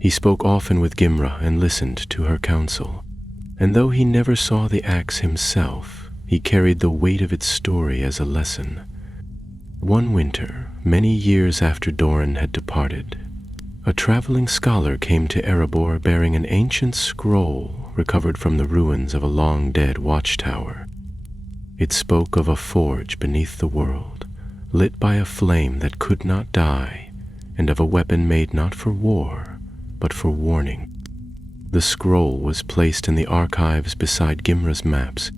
He spoke often with Gimra and listened to her counsel, and though he never saw the axe himself, he carried the weight of its story as a lesson. One winter, many years after Durin had departed, a traveling scholar came to Erebor bearing an ancient scroll recovered from the ruins of a long-dead watchtower. It spoke of a forge beneath the world, lit by a flame that could not die, and of a weapon made not for war, but for warning. The scroll was placed in the archives beside Gimra's maps,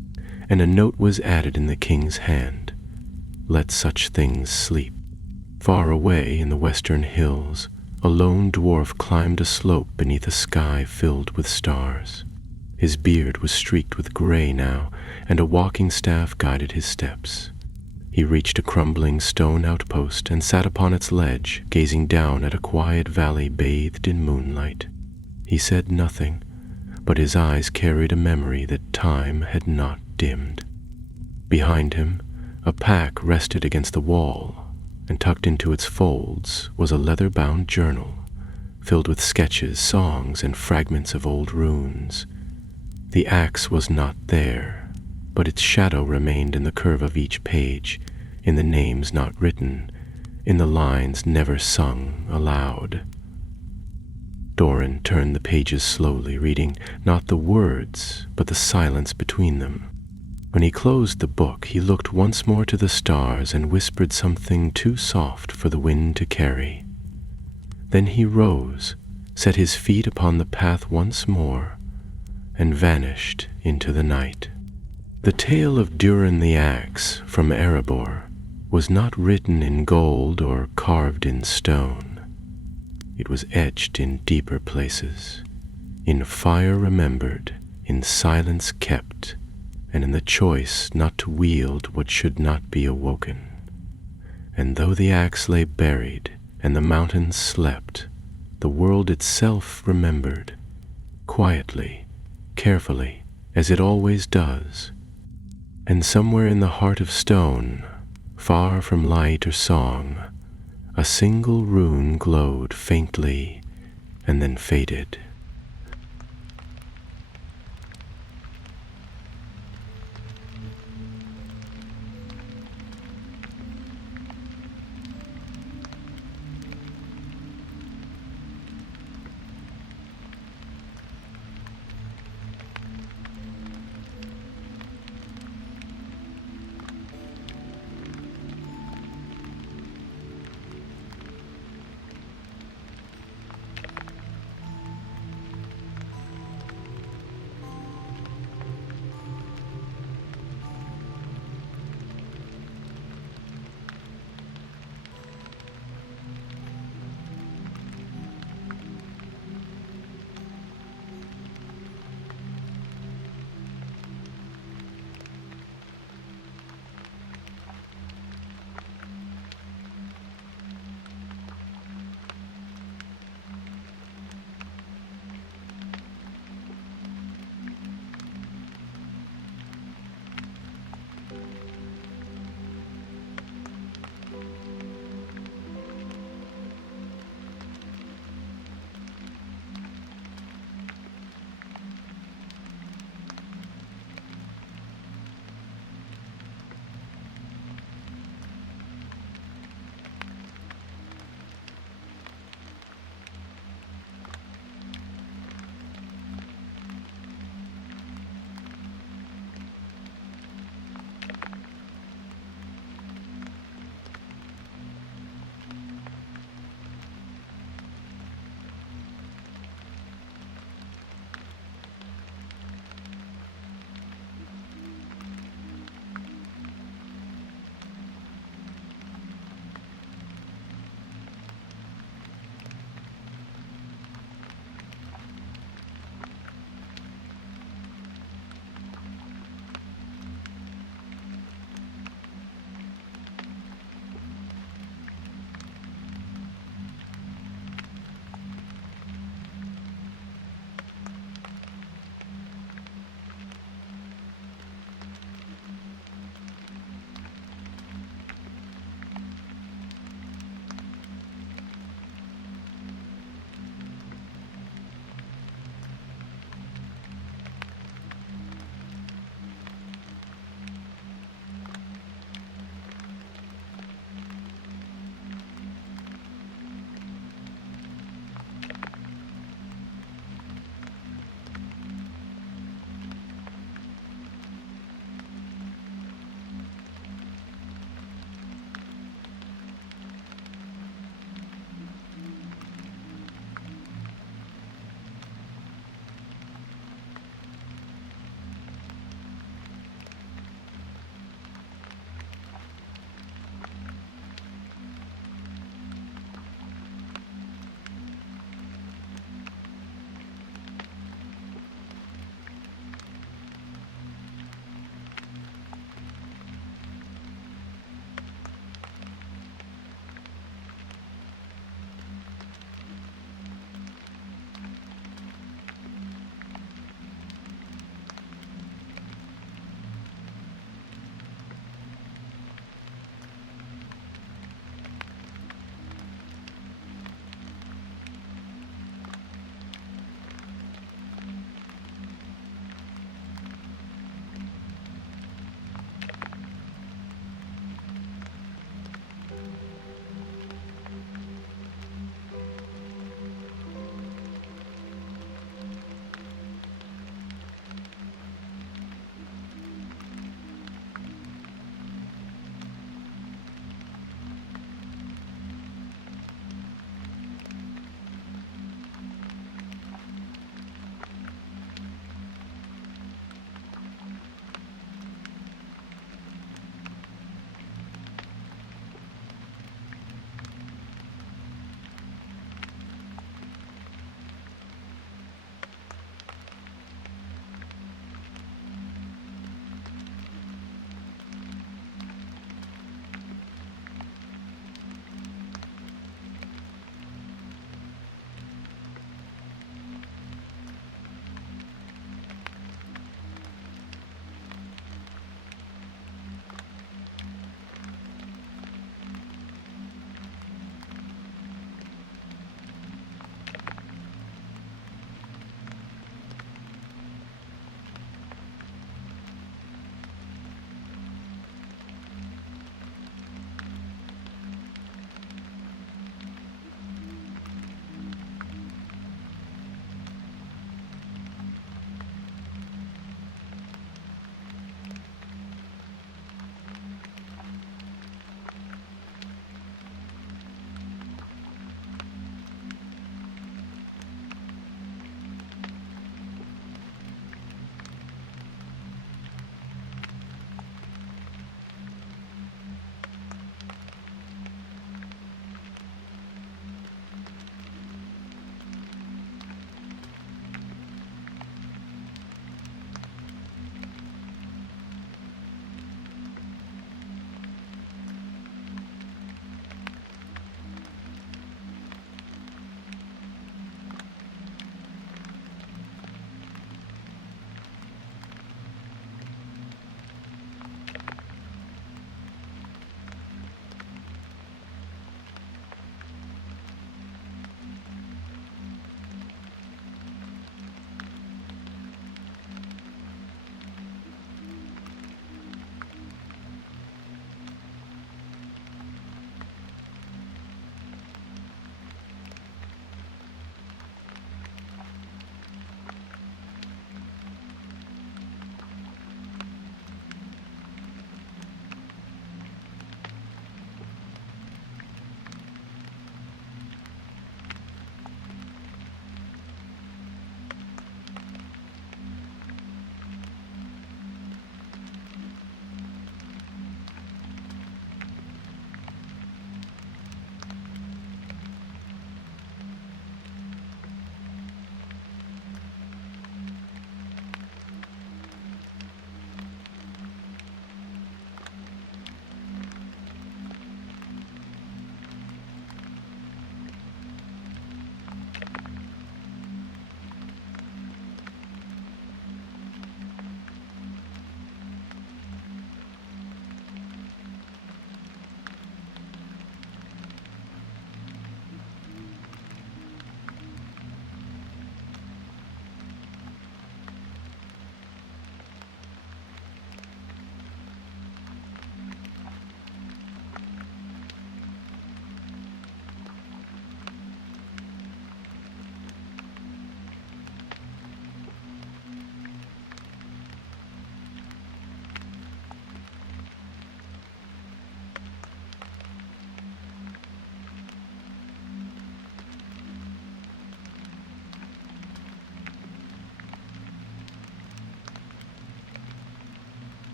and a note was added in the king's hand: "Let such things sleep." Far away in the western hills, a lone dwarf climbed a slope beneath a sky filled with stars. His beard was streaked with gray now, and a walking staff guided his steps. He reached a crumbling stone outpost and sat upon its ledge, gazing down at a quiet valley bathed in moonlight. He said nothing, but his eyes carried a memory that time had not dimmed. Behind him, a pack rested against the wall, and tucked into its folds was a leather-bound journal, filled with sketches, songs, and fragments of old runes. The axe was not there, but its shadow remained in the curve of each page, in the names not written, in the lines never sung aloud. Durin turned the pages slowly, reading not the words, but the silence between them. When he closed the book, he looked once more to the stars and whispered something too soft for the wind to carry. Then he rose, set his feet upon the path once more, and vanished into the night. The tale of Durin the Axe from Erebor was not written in gold or carved in stone. It was etched in deeper places, in fire remembered, in silence kept, and in the choice not to wield what should not be awoken. And though the axe lay buried, and the mountains slept, the world itself remembered, quietly, carefully, as it always does. And somewhere in the heart of stone, far from light or song, a single rune glowed faintly and then faded.